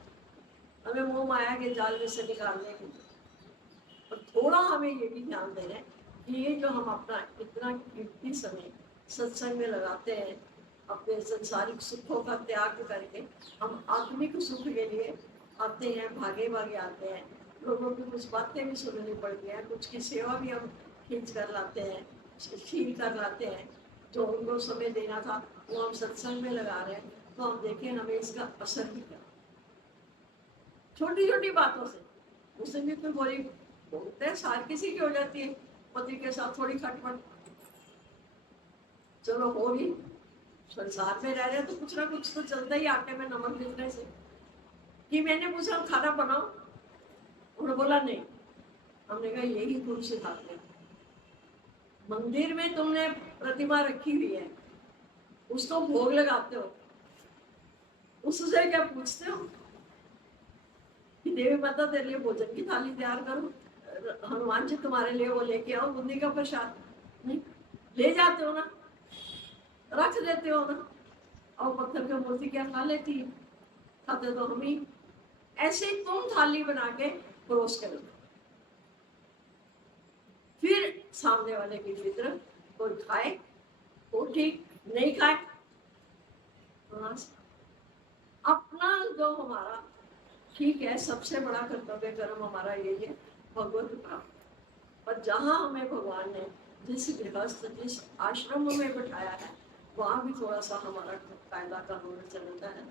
हमें मोह माया के जाल में से निकालने के लिए। और थोड़ा हमें ये भी ध्यान देना है कि ये जो हम अपना इतना कीमती समय सत्संग में लगाते हैं, अपने संसारिक सुखों का त्याग करके हम आत्मिक सुख के लिए आते हैं, भागे भागे आते हैं। लोगों की कुछ बातें भी सुननी पड़ती हैं, कुछ की सेवा भी हम खींच कर लाते हैं, छीन कर लाते हैं। जो उनको समय देना था वो हम सत्संग में लगा रहे हैं, तो हम देखें हमें इसका असर भी क्या। छोटी छोटी बातों से उससे भी कोई बोली बोलते हैं, सार किसी की हो जाती है, पति के साथ थोड़ी खटपट, चलो हो गई। संसार में रह रहे तो कुछ ना कुछ तो चलता ही, आटे में नमक मिलने से। कि मैंने पूछा खाना बनाओ, उन्होंने बोला नहीं। हमने कहा यही गुरु सिखाते हैं। मंदिर में तुमने प्रतिमा रखी हुई है, उसको भोग लगाते हो, उससे क्या पूछते हो कि देवी माता तेरे लिए भोजन की थाली तैयार करो, हनुमान जी तुम्हारे लिए वो लेके आओ बूंदी का प्रसाद? नहीं, ले जाते हो ना, रख देते हो ना। और पत्थर की मूर्ति क्या खा लेती है? खाते तो हम ही। ऐसे ही तुम थाली बना के परोस कर, फिर सामने वाले की फिक्र, कोई खाए वो ठीक, नहीं खाए अपना जो हमारा ठीक है। सबसे बड़ा कर्तव्य कर्म हमारा यही है, भगवत प्राप्त। और जहाँ हमें भगवान ने जिस गृहस्थ जिस आश्रम में बिठाया है, वहां भी थोड़ा सा हमारा कायदा कानून चलता है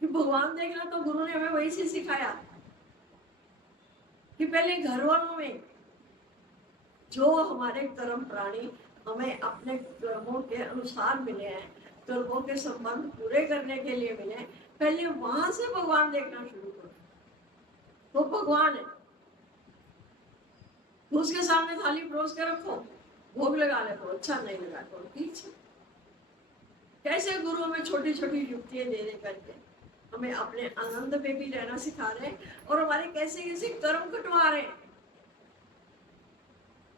कि भगवान देखना। तो गुरु ने हमें वही से सिखाया कि पहले घर वालों में जो हमारे कर्म प्राणी हमें अपने कर्मों के अनुसार मिले हैं, कर्मों के संबंध पूरे करने के लिए मिले हैं, पहले वहां से भगवान देखना शुरू करो। तो भगवान है, तो उसके सामने थाली परोस के रखो, भोग लगा ले तो अच्छा, नहीं लगा तो ठीक है। कैसे गुरु हमें छोटी छोटी युक्तियां दे करके हमें अपने आनंद में भी रहना सिखा रहे हैं, और हमारे कैसे कैसे कर्म कटवा रहे हैं।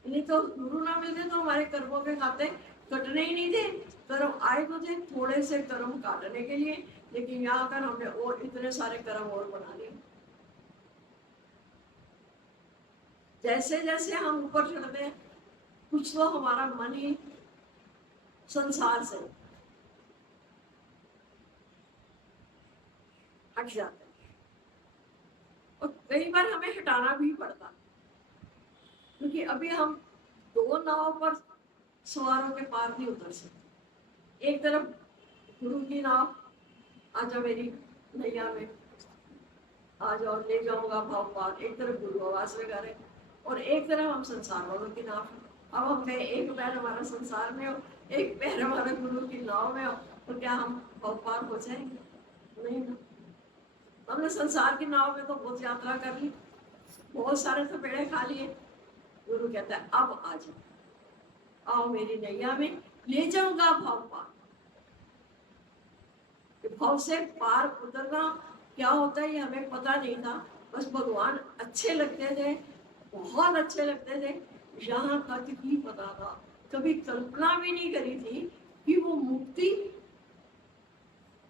नहीं तो गुरु ना मिलते तो हमारे कर्मों के खाते कटने ही नहीं थे। कर्म आए तो थे थोड़े से कर्म काटने के लिए, लेकिन यहाँ आकर हमने और इतने सारे कर्म और बना लिए। जैसे जैसे हम ऊपर चढ़ते हैं, कुछ तो हमारा मन ही संसार से हट जाता है, और कई बार हमें हटाना भी पड़ता, क्योंकि अभी हम दो नाव पर सवार होकर पार नहीं उतर सकते। एक तरफ गुरु की नाव, आजा मेरी नैया में, आज और ले जाऊंगा भाव पार, एक तरफ गुरु आवाज लगा रहे, और एक तरफ हम संसार वालों की नाव। अब हमें एक पैर हमारा संसार में हो, एक पैर हमारा गुरु की नाव में हो, तो क्या हम भाव पार हो जाएंगे? नहीं ना। हमने संसार की नाव में तो बहुत यात्रा कर ली, बहुत सारे थपेड़े खा लिए। गुरु कहता है अब आ जाओ, आओ मेरी नैया में, ले जाऊंगा भाव पार। भाव से पार उतरना क्या होता है ये हमें पता नहीं था, बस भगवान अच्छे लगते थे, बहुत अच्छे लगते थे। यहाँ तक ही पता था, कभी कल्पना भी नहीं करी थी कि वो मुक्ति,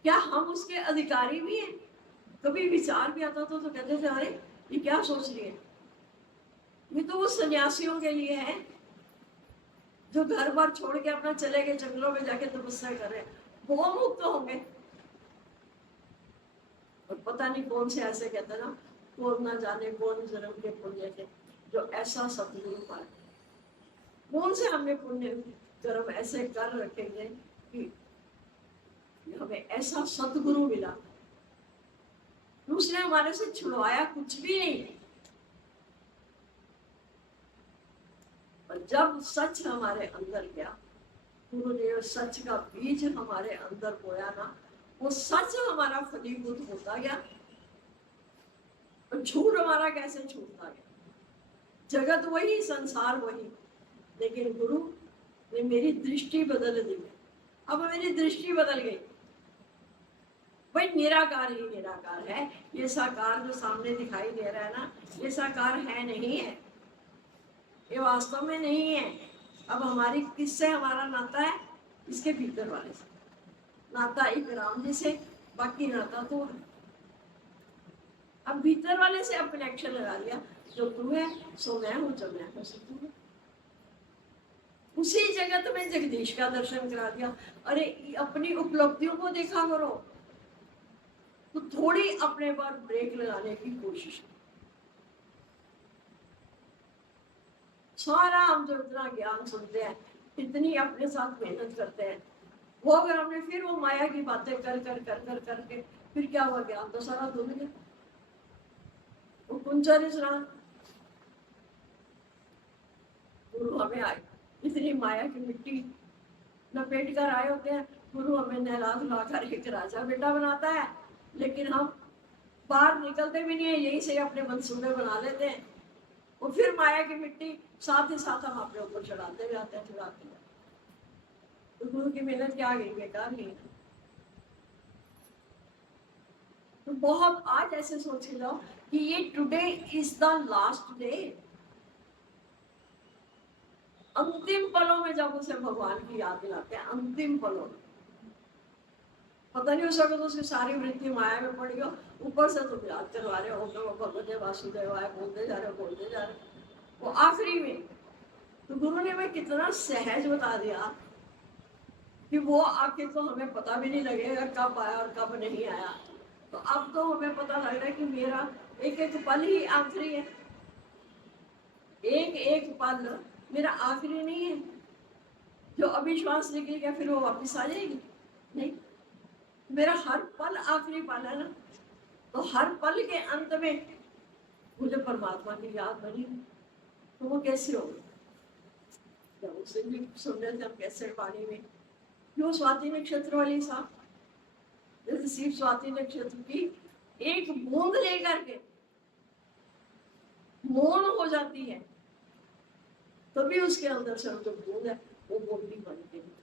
क्या हम उसके अधिकारी भी हैं? कभी विचार भी आता तो कहते थे अरे ये क्या सोच रही है, ये तो वो सन्यासियों के लिए है जो घर बार छोड़ के अपना चले गए, जंगलों में जाके तपस्या कर रहे हैं, वो मुक्त होंगे। और पता नहीं कौन से ऐसे कहते ना, कौन ना जाने कौन जन्म के पुण्य थे जो ऐसा सतगुरु पाए। कौन से हमने पुण्य कर्म ऐसे कर रखे थे कि हमें ऐसा सतगुरु मिला, उसने हमारे से छुड़वाया कुछ भी नहीं। और जब सच हमारे अंदर गया, गुरु ने सच का बीज हमारे अंदर बोया ना, वो सच हमारा फलीभूत होता गया, और झूठ हमारा कैसे छूटता गया। जगत वही, संसार वही, लेकिन गुरु ने मेरी दृष्टि बदल दी। अब मेरी दृष्टि बदल गई, भाई निराकार ही निराकार है, ये साकार जो सामने दिखाई दे रहा है ना, ये साकार है नहीं है, ये वास्तव में नहीं है। अब हमारी किससे हमारा नाता है? इसके भीतर वाले से नाता, एक राम जी से, बाकी नाता तो है। अब भीतर वाले से अब कनेक्शन लगा लिया, जो तू है सो मैं हूं, जो मैं हूं सो तू है। उसी जगत में जगदीश का दर्शन करा दिया। अरे अपनी उपलब्धियों को देखा करो, तो थोड़ी अपने पर ब्रेक लगाने की कोशिश। सारा हम जो इतना ज्ञान सुनते हैं, इतनी अपने साथ मेहनत करते हैं, वो अगर हमने फिर वो माया की बातें कर कर कर कर करके, फिर क्या हुआ? ज्ञान तो सारा धुल गया। वो कुंजर गुरु हमें आए, इतनी माया की मिट्टी लपेट कर आए होते हैं, गुरु हमें नहला धुला कर एक राजा बेटा बनाता है, लेकिन हम बाहर निकलते भी नहीं है, यही से अपने मंसूबे बना लेते हैं। और फिर माया की मिट्टी साथ ही साथ हम अपने ऊपर चढ़ाते जाते हैं, चढ़ाते हैं। तो गुरु की मेहनत क्या गई? बेकार नहीं। तो बहुत आज ऐसे सोच लो कि ये today is the last day. अंतिम पलों में जब उसे भगवान की याद दिलाते हैं, अंतिम पलों में, पता नहीं हो सकता तो उसकी सारी वृत्ति माया में पड़ गई, ऊपर से तुम याद करवा रहे हो, तो भगवते वासुदेवाय बोलते जा रहे हो, बोलते जा रहे हो, वो आखिरी में। तो गुरु ने हमें कितना सहज बता दिया कि वो आके तो हमें पता भी नहीं लगेगा कब आया और कब नहीं आया। तो अब तो हमें पता लग रहा है कि मेरा एक एक पल ही आखिरी है, एक एक पल मेरा आखिरी नहीं है। जो अभी श्वास निकल गया फिर वो वापस आ जाएगी? नहीं, मेरा हर पल आखिरी पल है ना। तो हर पल के अंत में मुझे परमात्मा की याद बनी, तो वो कैसे होगी? जब उसे भी सुनने से हम कैसे पानी में, जो स्वाति नक्षत्र वाली साहब, जैसे शिव स्वाति नक्षत्र की एक बूंद लेकर के मौन हो जाती है, तभी उसके अंदर से जो बूंद है वो बोलनी बनती है।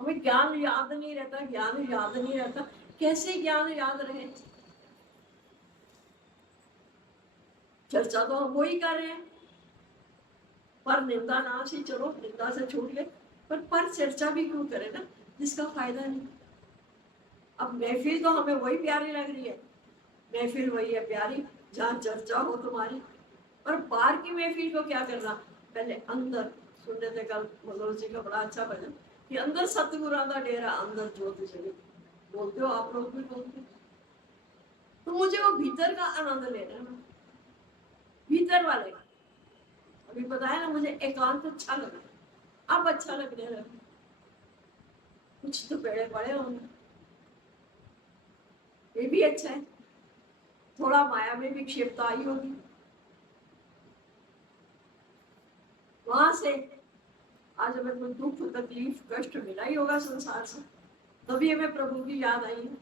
हमें ज्ञान याद नहीं रहता, ज्ञान याद नहीं रहता, कैसे ज्ञान याद रहे? चर्चा तो हम वही कर रहे हैं, पर निंदा ना सी, चलो निंदा से छूट गए, पर चर्चा भी क्यों करें ना जिसका फायदा नहीं। अब महफिल तो हमें वही प्यारी लग रही है, महफिल वही है प्यारी जहाँ चर्चा हो तुम्हारी, और बाहर की महफिल को क्या करना, पहले अंदर सुनने थे कल मनोज जी का बड़ा अच्छा भजन कि अंदर सतगुरां दा डेरा अंदर ज्योत जगी। बोलते हो आप लोग भी बोलते हो। तो मुझे वो भीतर का आनंद लेना है ना, भीतर वाले का। अभी बताया ना मुझे एकांत अच्छा लगा, अब अच्छा लगने लगा। कुछ तो पेड़े पड़े होंगे, ये भी अच्छा है। थोड़ा माया में विक्षेपता आई होगी, वहां से आज हमें कोई दुख तकलीफ कष्ट मिला ही होगा संसार से, तभी हमें प्रभु की याद आई है।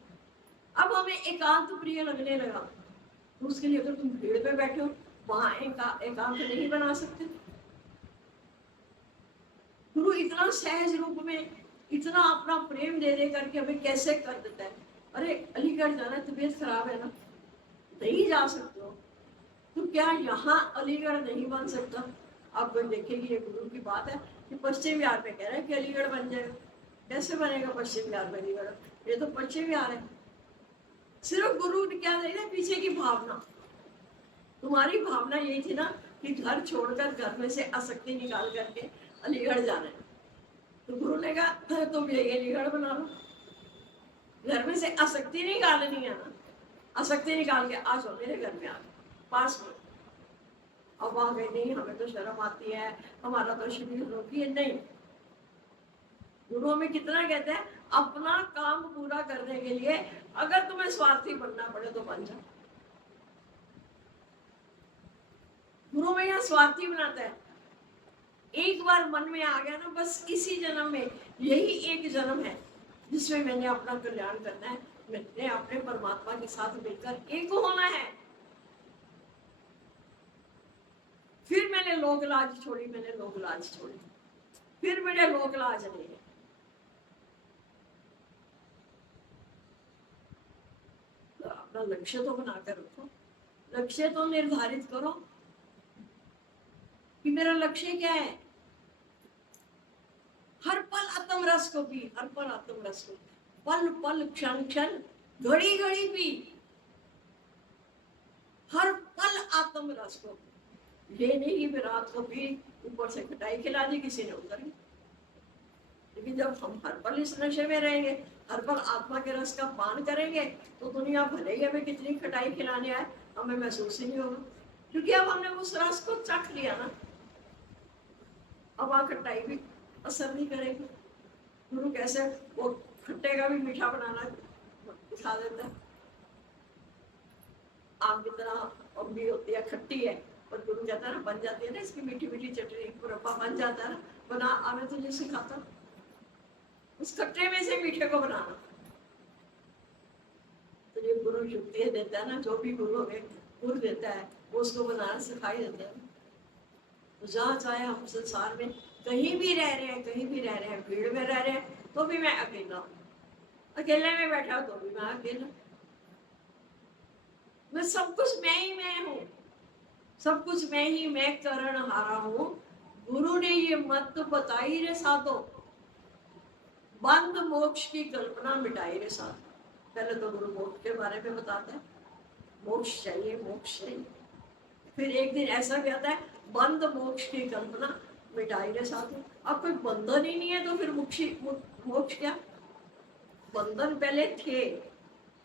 अब हमें एकांत प्रिय लगने लगा, तो उसके लिए अगर तुम भीड़ में बैठे हो वहां एकांत नहीं बना सकते। गुरु इतना सहज रूप में इतना अपना प्रेम दे दे करके हमें कैसे कर देता है। अरे अलीगढ़ जाना, तबीयत खराब है ना, नहीं जा सकते हो, तो क्या यहाँ अलीगढ़ नहीं बन सकता? आप कोई देखेंगे ये गुरु की बात है कि पश्चिम बिहार में कह रहे हैं कि अलीगढ़ बन जाएगा। कैसे बनेगा पश्चिम बिहार में अलीगढ़? ये तो पश्चिम बिहार है। सिर्फ गुरु ने क्या देखा पीछे की भावना। तुम्हारी भावना यही थी ना कि घर छोड़कर घर में से आसक्ति निकाल करके अलीगढ़ जाना है, तो गुरु ने कहा तुम ये अलीगढ़ बना लो। घर में से आसक्ति निकालनी है ना, आसक्ति निकाल के आ जाओ मेरे घर में, आ पास में। अब वहां गई नहीं, हमें तो शर्म आती है, हमारा तो शरीर रोकी है, नहीं। गुरु में कितना कहते हैं, अपना काम पूरा करने के लिए अगर तुम्हें स्वार्थी बनना पड़े तो बन जाओ। गुरु में यहाँ स्वार्थी बनाता है। एक बार मन में आ गया ना, बस इसी जन्म में, यही एक जन्म है जिसमें मैंने अपना कल्याण करना है, मैंने अपने परमात्मा के साथ मिलकर एक होना है। फिर मैंने लोक लाज छोड़ी, मैंने लोक लाज छोड़ी, फिर मेरे लोक लाज नहीं है। तो अपना लक्ष्य तो बनाकर रखो, लक्ष्य तो निर्धारित करो कि मेरा लक्ष्य क्या है। हर पल आत्म रस को पी, हर पल आत्म रस को, पल पल क्षण क्षण घड़ी घड़ी पी, हर पल आत्म रस को। ये नहीं कि रात को पी ऊपर से खटाई खिला दी किसी ने उतर। लेकिन जब हम हर पल इस नशे में रहेंगे, हर पल आत्मा के रस का पान करेंगे, तो दुनिया भले ही हमें कितनी खटाई खिलाने आए, हमें महसूस ही नहीं होगा, क्योंकि अब हमने उस रस को चख लिया ना। अब वहां खटाई भी असर नहीं करेगी। गुरु कैसे वो खट्टे का भी मीठा बनाना दिखा देता है। आम की तरह अम्बी होती है, खट्टी है, पर गुरु कहता है ना बन जाती है ना, इसकी मीठी मीठी चटनी मुरब्बा बन जाता है ना, बना आने तुझे सिखाता उस खट्टे में से मीठे को बनाना। तो ये गुरु युक्ति देता है ना, जो भी गुरु हमें गुरु देता है वो उसको बनाना सिखाई देता है। तो जहाँ चाहे हम संसार में कहीं भी रह रहे हैं, कहीं भी रह रहे हैं, भीड़ में रह रहे हैं तो भी मैं अकेला हूँ, अकेले में बैठा हूँ तो भी मैं अकेला। मैं सब कुछ मैं ही मैं हूँ, सब कुछ मैं ही मैं करण हारा हूँ। गुरु ने ये मत बताई रे साधो, बंद मोक्ष की कल्पना मिटाई रे साधो। पहले तो गुरु मोक्ष के बारे में बताता है, मोक्ष चाहिए मोक्ष चाहिए। फिर एक दिन ऐसा भी आता है, बंद मोक्ष की कल्पना मिटाई रे साधो। अब कोई बंधन ही नहीं है तो फिर मोक्ष क्या? बंधन पहले थे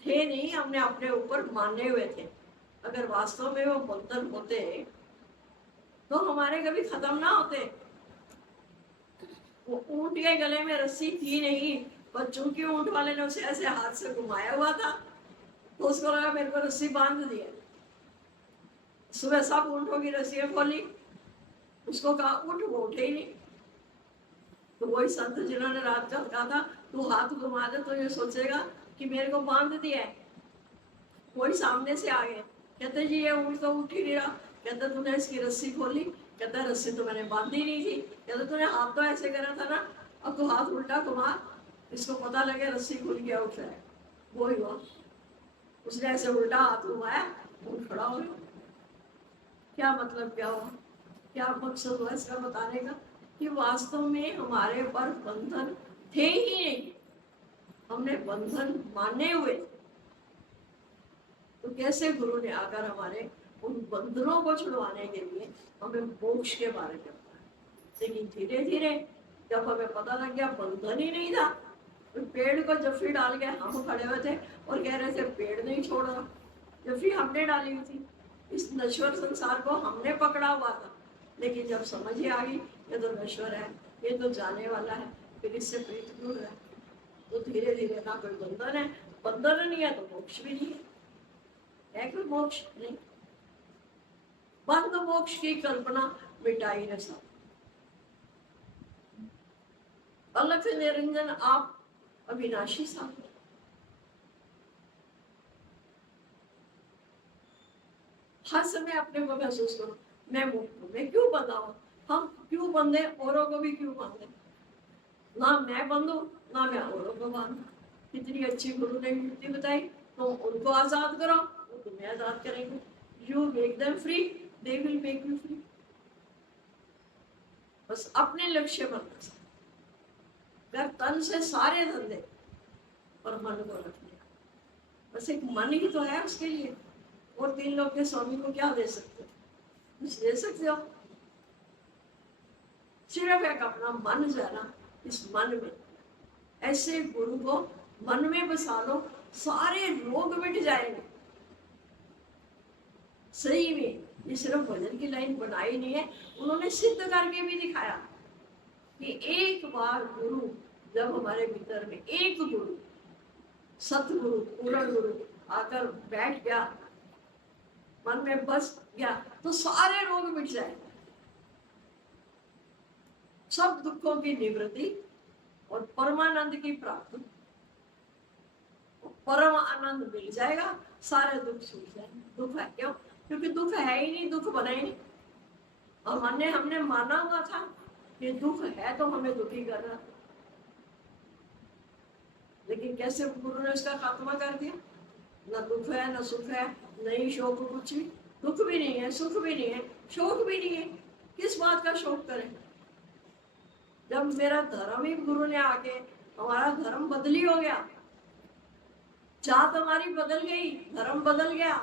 नहीं, हमने अपने ऊपर माने हुए थे। अगर वास्तव में वो बंधन होते तो हमारे कभी खत्म ना होते। वो ऊंट के गले में रस्सी थी नहीं, पर चूंकि ऊंट वाले ने उसे ऐसे हाथ से घुमाया हुआ था तो उसको लगा मेरे को रस्सी बांध दिया। सुबह सब ऊंटों की रस्सियां खोली, उसको कहा उठ, वो उठे ही नहीं। तो वही संत जिन्होंने रात का कहा था तू हाथ घुमा दे तो ये सोचेगा कि मेरे को बांध दिया है, वही सामने से आ गए, कहते जी ये ऊँट तो उठ ही नहीं रहा। कहते तूने इसकी रस्सी खोली? कहता रस्सी तो मैंने बांधी नहीं थी। कहते तूने हाथ तो ऐसे करा था ना, अब तू हाथ उल्टा घुमा, इसको पता लगे रस्सी खुल गया, उठ रहा है। वही हुआ, उसने ऐसे उल्टा हाथ घुमाया, ऊँट खड़ा हो गया। क्या मतलब क्या हुआ, क्या मकसद हुआ इसका बताने का? कि वास्तव में हमारे पर बंधन थे ही नहीं, हमने बंधन माने हुए। तो कैसे गुरु ने आकर हमारे उन बंधनों को छुड़वाने के लिए हमें मोक्ष के बारे में पता है। लेकिन धीरे धीरे जब हमें पता लग गया बंधन ही नहीं था, तो पेड़ को जफ्फी डाल के हम खड़े हुए थे और कह रहे थे पेड़ नहीं छोड़ रहा। जफ्फी हमने डाली हुई थी, इस नश्वर संसार को हमने पकड़ा हुआ था। लेकिन जब समझ ही आ गई ये तो नश्वर है, ये तो जाने वाला है, फिर इससे प्रीत दूर है, तो धीरे धीरे ना कोई बंधन है, बंधन नहीं है तो मोक्ष भी नहीं है कोई मोक्ष नहीं। बंध मोक्ष की कल्पना मिटाई न सब। अलख निरंजन आप अविनाशी साहब, हर समय अपने को महसूस करो मैं मुक्त हूं, मैं क्यों बंधा हूं, हम क्यों बंधे, औरों को भी क्यों बांधे, ना मैं बंधू ना मैं औरों को बांधू। कितनी अच्छी गुरु ने युक्ति बताई, तो उनको आजाद करो वो तुम्हें आजाद करेंगे। You make them free, they will make you free. बस अपने लक्ष्य पर अगर तन से सारे धंधे और मन को रख लिया, बस एक मन ही तो है उसके लिए। और 3 लोग के स्वामी को क्या दे सकते हो, कुछ दे सकते हो, सिर्फ एक अपना मन जो है ना, इस मन में ऐसे गुरु को मन में बसा लो, सारे रोग मिट जाएंगे। सही में ये सिर्फ भजन की लाइन बनाई नहीं है, उन्होंने सिद्ध करके भी दिखाया कि एक बार गुरु जब हमारे भीतर में एक गुरु सतगुरु पूर्ण गुरु आकर बैठ गया, मन में बस गया, तो सारे रोग मिट जाए, सब दुखों की निवृत्ति और परमानंद की प्राप्ति, परम आनंद मिल जाएगा, सारे दुख छूट जाएंगे। दुख है क्यों, क्योंकि दुख है ही नहीं, दुख बना ही नहीं। और हमने माना हुआ था कि दुख है तो हमें दुखी कर रहा, लेकिन कैसे गुरु ने उसका खात्मा कर दिया। न दुख है न सुख है, नहीं शोक कुछ भी, दुख भी नहीं है, सुख भी नहीं है, शोक भी नहीं है, किस बात का शोक करें। जब मेरा धर्म ही गुरु ने आके हमारा धर्म बदली हो गया, जात हमारी बदल गई, धर्म बदल गया,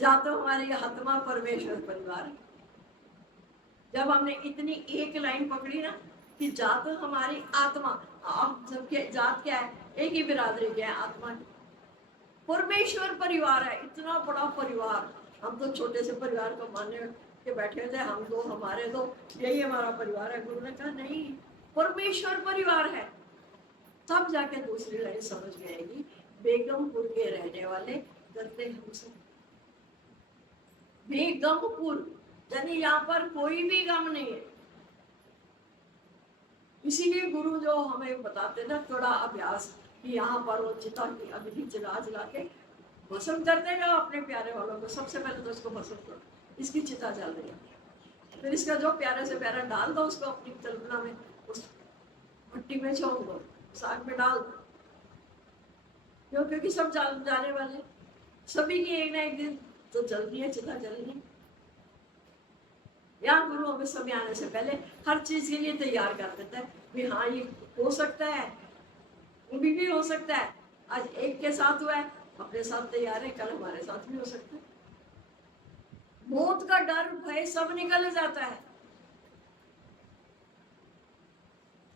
जात हमारी आत्मा परमेश्वर परिवार। जब हमने इतनी एक लाइन पकड़ी ना कि जात हमारी आत्मा, अब जबकि जात क्या है, एक ही बिरादरी क्या है, आत्मा परमेश्वर परिवार है, इतना बड़ा परिवार। हम तो छोटे से परिवार को मानने के बैठे थे, हम दो हमारे दो यही हमारा परिवार है। गुरु ने कहा नहीं, परमेश्वर परिवार है। तब जाके दूसरी लाइन समझ में आएगी, बेगमपुर के रहने वाले करते हम सब। बेगमपुर यानी यहाँ पर कोई भी गम नहीं है। इसीलिए गुरु जो हमें बताते ना थोड़ा अभ्यास, कि यहाँ पर वो चिता की अग्नि जला जला के भस्म करते हैं अपने प्यारे वालों को। सबसे पहले तो उसको भस्म करो, इसकी चिता जल रही है, फिर इसका जो प्यारे से प्यारा डाल दो उसको अपनी कल्पना में, उस भट्टी में छोड़ दो, साग में डाल दो, क्योंकि सब जाने वाले, सभी की एक ना एक दिन तो जलनी है, चिता जलनी है। यहाँ गुरु हमें समय आने से पहले हर चीज के लिए तैयार कर देता है भी हाँ ये हो सकता है, वो भी हो सकता है। आज एक के साथ हुआ है, अपने साथ तैयार है, कल हमारे साथ भी हो सकता है। मौत का डर भय सब निकल जाता है,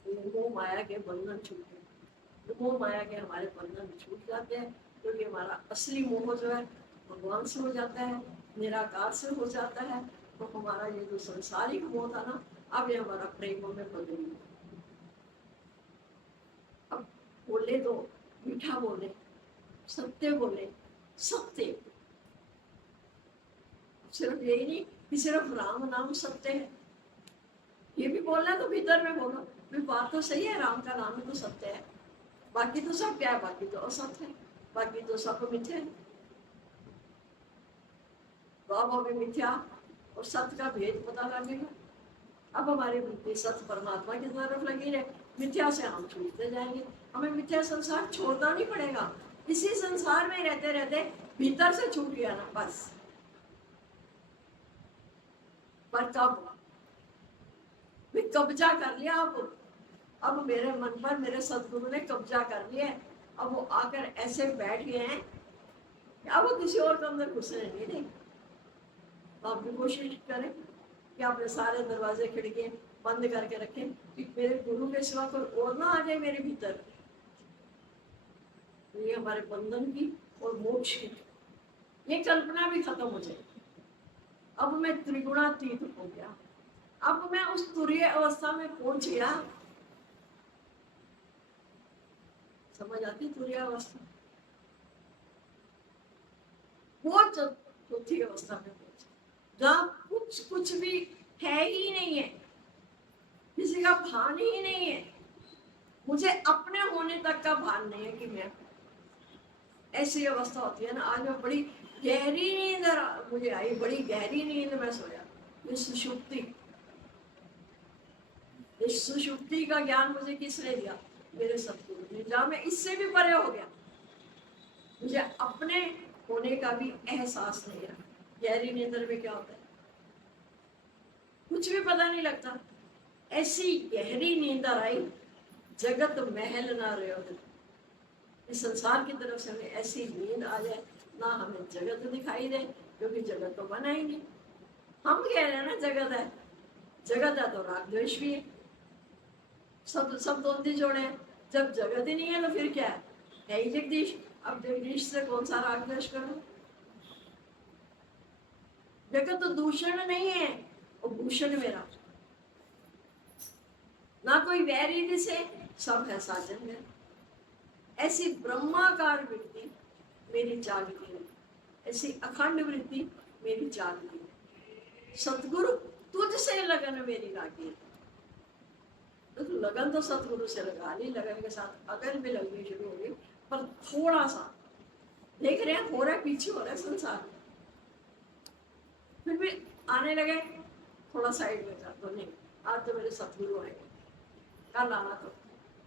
मोह माया के बंधन छूटते, मोह माया के हमारे बंधन छूट जाते हैं, क्योंकि हमारा असली मोह जो है भगवान से हो जाता है, निराकार से हो जाता है। तो हमारा ये जो संसारिक मोह था ना, अब ये हमारा प्रेम में बदल गया। अब बोले तो मीठा बोले, सत्य बोले, सत्य सिर्फ यही नहीं कि सिर्फ राम नाम सत्य है, ये भी बोलना तो भीतर में बोलो भी बात तो सही है, राम का नाम ही तो सत्य है, बाकी तो सब क्या है, बाकी तो असत्य है, बाकी तो सब मिथ्या है। तो अब हमें मिथ्या और सत्य का भेद पता लगेगा। अब हमारी बुद्धि सत्य परमात्मा की तरफ लगी रहे, मिथ्या से हम छूटते जाएंगे। हमें मिथ्या संसार छोड़ना नहीं पड़ेगा, इसी संसार में रहते रहते भीतर से छूट गया ना बस। पर कब भी कब्जा कर लिया, अब मेरे मन पर मेरे सदगुरु ने कब्जा कर लिया है। अब वो आकर ऐसे बैठ गए हैं क्या वो किसी और के अंदर घुसने नहीं देंगे। तो आप भी कोशिश करें कि आपने सारे दरवाजे खिड़कियां बंद करके रखें कि मेरे गुरु के सिवा कोई और ना आ जाए मेरे भीतर। तो ये हमारे बंधन की और मोक्ष की ये कल्पना भी खत्म हो जाएगी। अब मैं त्रिगुणातीत हो गया, अब मैं उस तुरीय अवस्था में पहुंच गया। समझ आती तुरीय अवस्था? वो चौथी अवस्था में पहुंचे जहाँ कुछ भी है ही नहीं है, किसी का भान ही नहीं है, मुझे अपने होने तक का भान नहीं है कि मैं। ऐसी अवस्था होती है ना। आज मैं बड़ी गहरी नींद मुझे आई, बड़ी गहरी नींद में सोया। ये सुषुप्ति, इस सुषुप्ति का ज्ञान मुझे किसने दिया? मेरे सतगुरु ने। जहाँ मैं इससे भी परे हो गया, मुझे अपने होने का भी एहसास नहीं है। गहरी नींद में क्या होता है कुछ भी पता नहीं लगता। ऐसी गहरी नींद आई, जगत महल ना रहे। इस संसार की तरफ से हमें ऐसी नींद आ जाए ना हमें जगत दिखाई दे, क्योंकि जगत तो बना ही नहीं। हम कह रहे हैं ना जगत है, जगत है तो राग द्वेष भी है, सब दोनों जोड़े हैं। जब जगत ही नहीं है तो फिर क्या है ही जगदीश। अब जगदीश से कौन सा राग द्वेष करो? जगत तो दूषण नहीं है, वो भूषण मेरा। ना कोई वैरी दिसे, सब है साजन है। ऐसी ब्रह्माकार वृत्ति मेरी जागती है, ऐसी अखंड वृत्ति मेरी जागती है। सतगुरु तुझसे लगन मेरी लागी है। तो लगन तो सतगुरु से लगा ली, लगन के साथ अगल भी लगनी शुरू हो गई, पर थोड़ा सा देख रहे हैं हो रहा है, पीछे हो रहा है संसार। फिर भी आने लगे, थोड़ा साइड में कर दो। नहीं, आज तो मेरे सतगुरु आएंगे, कल आना तो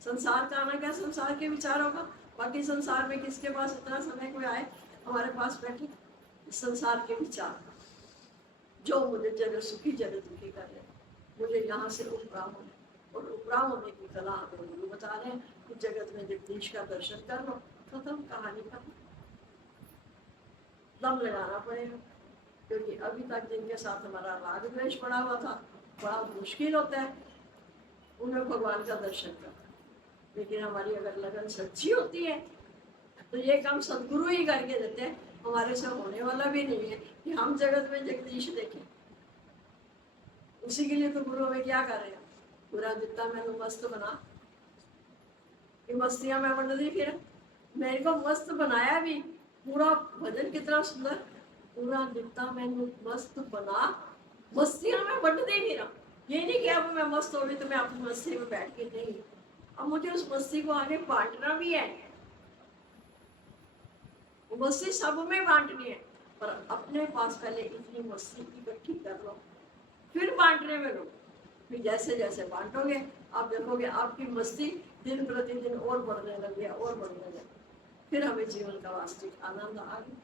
संसार का आना क्या, संसार के विचारों का। बाकी संसार में किसके पास इतना समय कोई आए हमारे पास बैठे? संसार के विचार जो मुझे जगह सुखी जगह दुखी कर रहे, मुझे यहाँ से उपराम होने और उपराम होने की कला हमें गुरु बता रहे हैं कि जगत में जगदीश का दर्शन कर लो, खत्म कहानी का। दम लगाना पड़ेगा, क्योंकि अभी तक जिनके साथ हमारा राग द्वेष पड़ा हुआ था, बड़ा मुश्किल होता है उन्हें भगवान का दर्शन करना। लेकिन हमारी अगर लगन सच्ची होती है तो ये काम सदगुरु ही करके देते हैं। हमारे से होने वाला भी नहीं है कि हम जगत में जगदीश देखें। उसी के लिए तो गुरु हमें क्या कर रहे हैं, पूरा जितना मैंने मस्त बना, ये मस्तियां मैं बंटती फिर मेरे को मस्त बनाया भी। पूरा भजन कितना सुंदर, पूरा जितना मैंने मस्त बना, मस्तियां मैं बंटती फिर। ये नहीं कि अब मैं मस्त हो गई तो मैं अपनी मस्ती में बैठ के, नहीं, अब मुझे उस मस्ती को आगे बांटना भी है। वो मस्ती सब में बांटनी है, पर अपने पास पहले इतनी मस्ती इकट्ठी कर लो, फिर बांटने में लो। फिर जैसे जैसे बांटोगे आप देखोगे आपकी मस्ती दिन प्रतिदिन और बढ़ने लगे और बढ़ने लगे। फिर हमें जीवन का वास्तविक आनंद आ गया।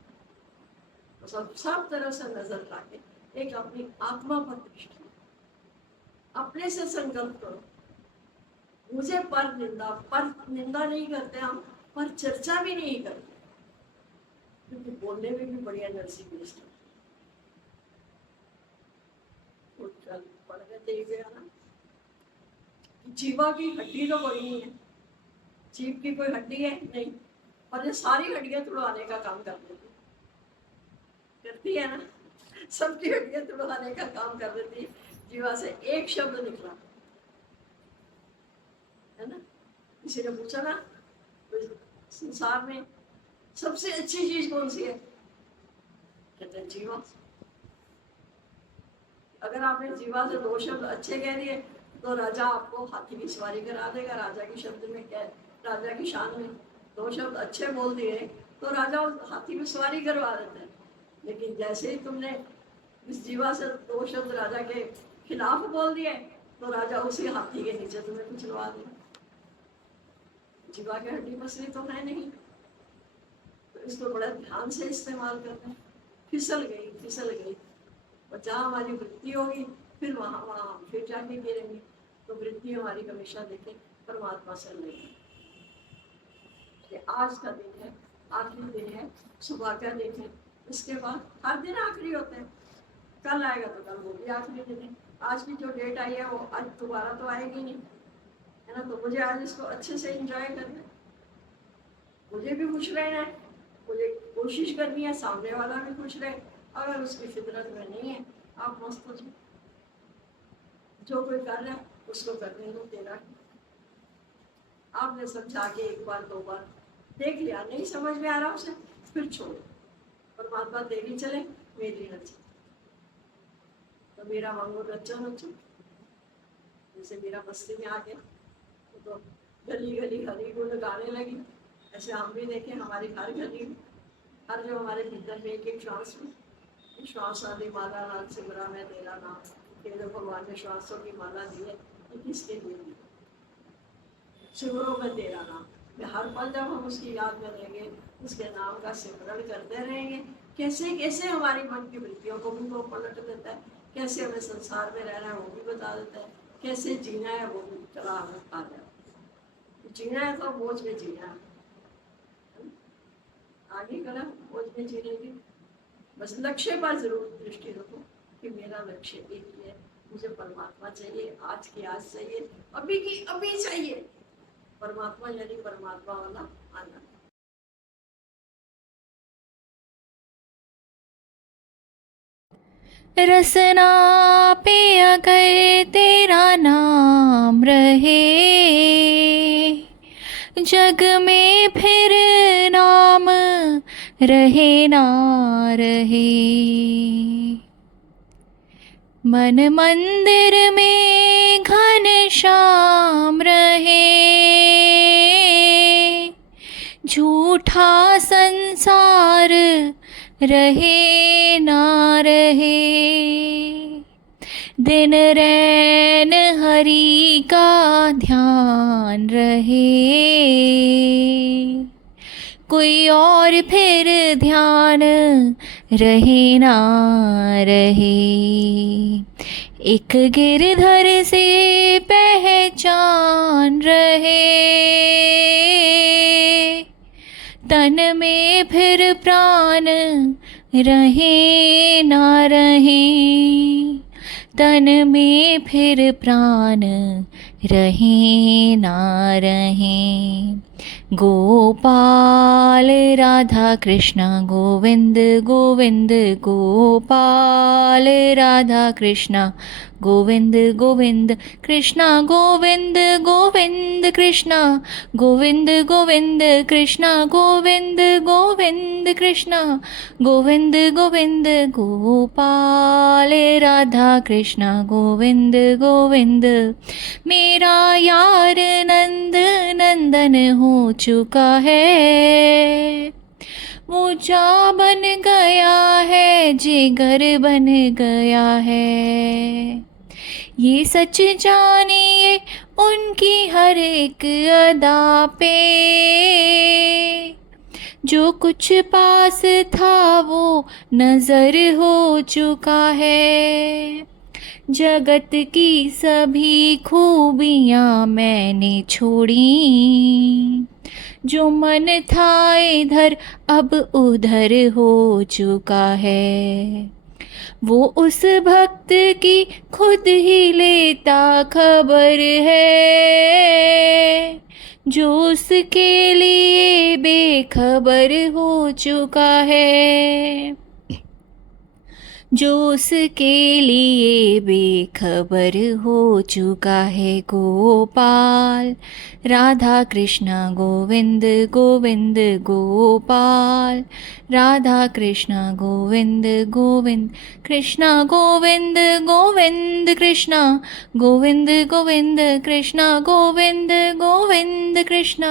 तो सब तरह से नजर लाके एक अपनी आत्मा पर दृष्टि, अपने से संकल्प करो। मुझे पर निंदा नहीं करते हम, पर चर्चा भी नहीं करते, क्योंकि बोलने में भी बढ़िया नरसी बेस्ट पढ़ गए देख गया ना। जीवा की हड्डी तो कोई नहीं है, जीव की कोई हड्डी है नहीं, और ये सारी हड्डियां तुड़वाने का काम कर देती करती है ना। सबकी हड्डियां तुड़वाने का काम कर देती। जीवा से एक शब्द निकला है ना। किसी ने पूछा ना संसार में सबसे अच्छी चीज कौन सी है, कहते हैं जीवा। अगर आपने जीवा से दो शब्द अच्छे कह दिए तो राजा आपको हाथी की सवारी करा देगा। राजा की शब्द में क्या, राजा की शान में दो शब्द अच्छे बोल दिए तो राजा हाथी में सवारी करवा देते हैं। लेकिन जैसे ही तुमने इस जीवा से दो शब्द राजा के खिलाफ बोल दिए तो राजा उसी हाथी के नीचे तुम्हें कुचलवा देगा। जीवा की हड्डी मसली तो है नहीं, तो इसको बड़ा ध्यान से इस्तेमाल करना है। फिसल गई और जहाँ हमारी वृत्ति होगी फिर वहाँ फिर जाके गिरेंगे। तो वृत्ति हमारी हमेशा देखें परमात्मा से नहीं। आज का दिन है आखिरी दिन है, सुबह का दिन है, इसके बाद हर दिन आखिरी होते हैं। कल आएगा तो कल वो भी आखिरी दिन है। आज की जो डेट आई है वो आज दोबारा तो आएगी नहीं, है ना। तो मुझे आज इसको अच्छे से एंजॉय करना है, मुझे भी खुश रहना है, मुझे कोशिश करनी है सामने वाला भी खुश रहे। अगर उसकी फितरत में नहीं है, आप मस्त हो जाओ, जो कोई कर रहा है उसको करने दो, तेरा आपने समझा के एक बार दो बार देख लिया, नहीं समझ में आ रहा उसे, फिर छोड़ो, परमात्मा तेरी चले मेरी न चले। तो मेरा मंगो रचो रचो, जैसे मेरा बस्ती में आ गया तो गली गली हरी गुण गाने लगी, ऐसे हम भी देखें हमारी हर गली में, हर जो हमारे भीतर में एक एक श्वास में, श्वास आदि माला नाथ सिमरा मैं तेरा नाम, तेरे भगवान ने श्वासों की माला दी है, ये किसके लिए दी? सिमरो में तेरा नाम, मैं हर पल जब हम उसकी याद में रहेंगे, उसके नाम का सिमरण करते रहेंगे, कैसे कैसे हमारी मन की वृत्तियों को भी वो पलट देता है, कैसे हमें संसार में रहना है वो भी बता देता है, कैसे जीना है वो भी चला हमें आ जाए। जीना है तो मौज में जीना है, आगे करा मौज में जीने की, बस लक्ष्य पर जरूर दृष्टि रखो कि मेरा लक्ष्य एक ही है, मुझे परमात्मा चाहिए, आज की आज चाहिए, अभी की अभी चाहिए, परमात्मा यानी परमात्मा वाला आनंद। रसना पे अगर तेरा नाम रहे, जग में फिर नाम रहे ना रहे। मन मंदिर में घन श्याम रहे, झूठा संसार रहे ना रहे। दिन रैन हरि का ध्यान रहे, कोई और फिर ध्यान रहे ना रहे। एक गिरधर से पहचान रहे, तन में फिर प्राण रहे ना रहे। तन में फिर प्राण रहे ना रहे। गोपाल राधा कृष्ण गोविंद गोविंद, गोपाल राधा कृष्ण गोविंद गोविंद, कृष्ण गोविंद गोविंद, कृष्ण गोविंद गोविंद, कृष्ण गोविंद गोविंद, कृष्ण गोविंद गोविंद। गोपाल राधा कृष्ण गोविंद गोविंद। मेरा यार नंद नंदन हो चुका है, वो जा बन गया है, जिगर बन गया है। ये सच जानिए उनकी हर एक अदा पे, जो कुछ पास था वो नजर हो चुका है। जगत की सभी खूबियाँ मैंने छोड़ी, जो मन था इधर अब उधर हो चुका है। वो उस भक्त की खुद ही लेता खबर है, जो उसके लिए बेखबर हो चुका है। जो उसके लिए बेखबर हो चुका है। गोपाल राधा कृष्ण गोविंद गोविंद, गोपाल राधा कृष्ण गोविंद गोविंद, कृष्ण गोविंद गोविंद, कृष्ण गोविंद गोविंद, कृष्ण गोविंद गोविंद, कृष्ण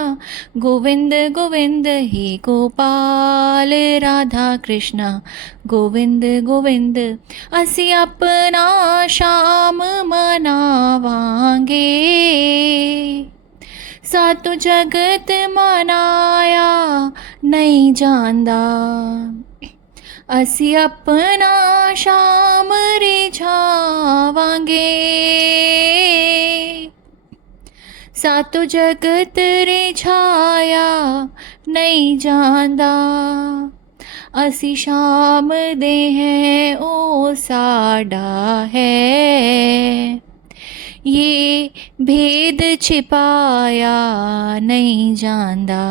गोविंद गोविंद। हे गोपाल राधा कृष्ण गोविंद गोविंद। असी अपना शाम मनावांगे, सातों जगत मनाया नहीं जांदा। असी अपना शाम रिझावांगे, सातों जगत रिझाया नहीं जांदा। असी शाम दे हैं ओ साडा है, ये भेद छिपाया नहीं जांदा।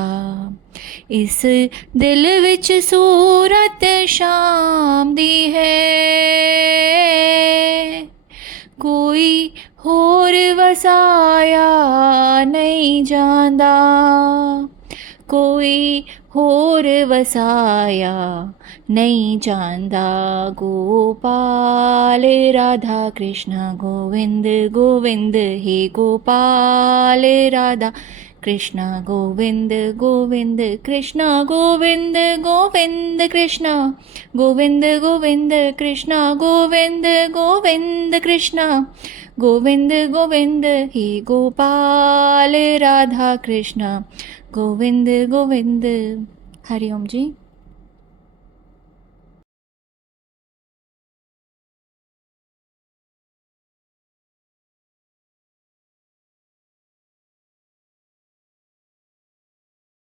इस दिल विच सूरत शाम दी है, कोई होर वसाया नहीं जांदा। कोई होर वसाया नहीं जांदा। गोपाल राधा कृष्ण गोविंद गोविंद, हे गोपाल राधा कृष्ण गोविंद गोविंद, कृष्ण गोविंद गोविंद, कृष्ण गोविंद गोविंद, कृष्ण गोविंद गोविंद, कृष्ण गोविंद गोविंद, हे गोपाल राधा कृष्ण गोविंद गोविंद। हरि ओम जी।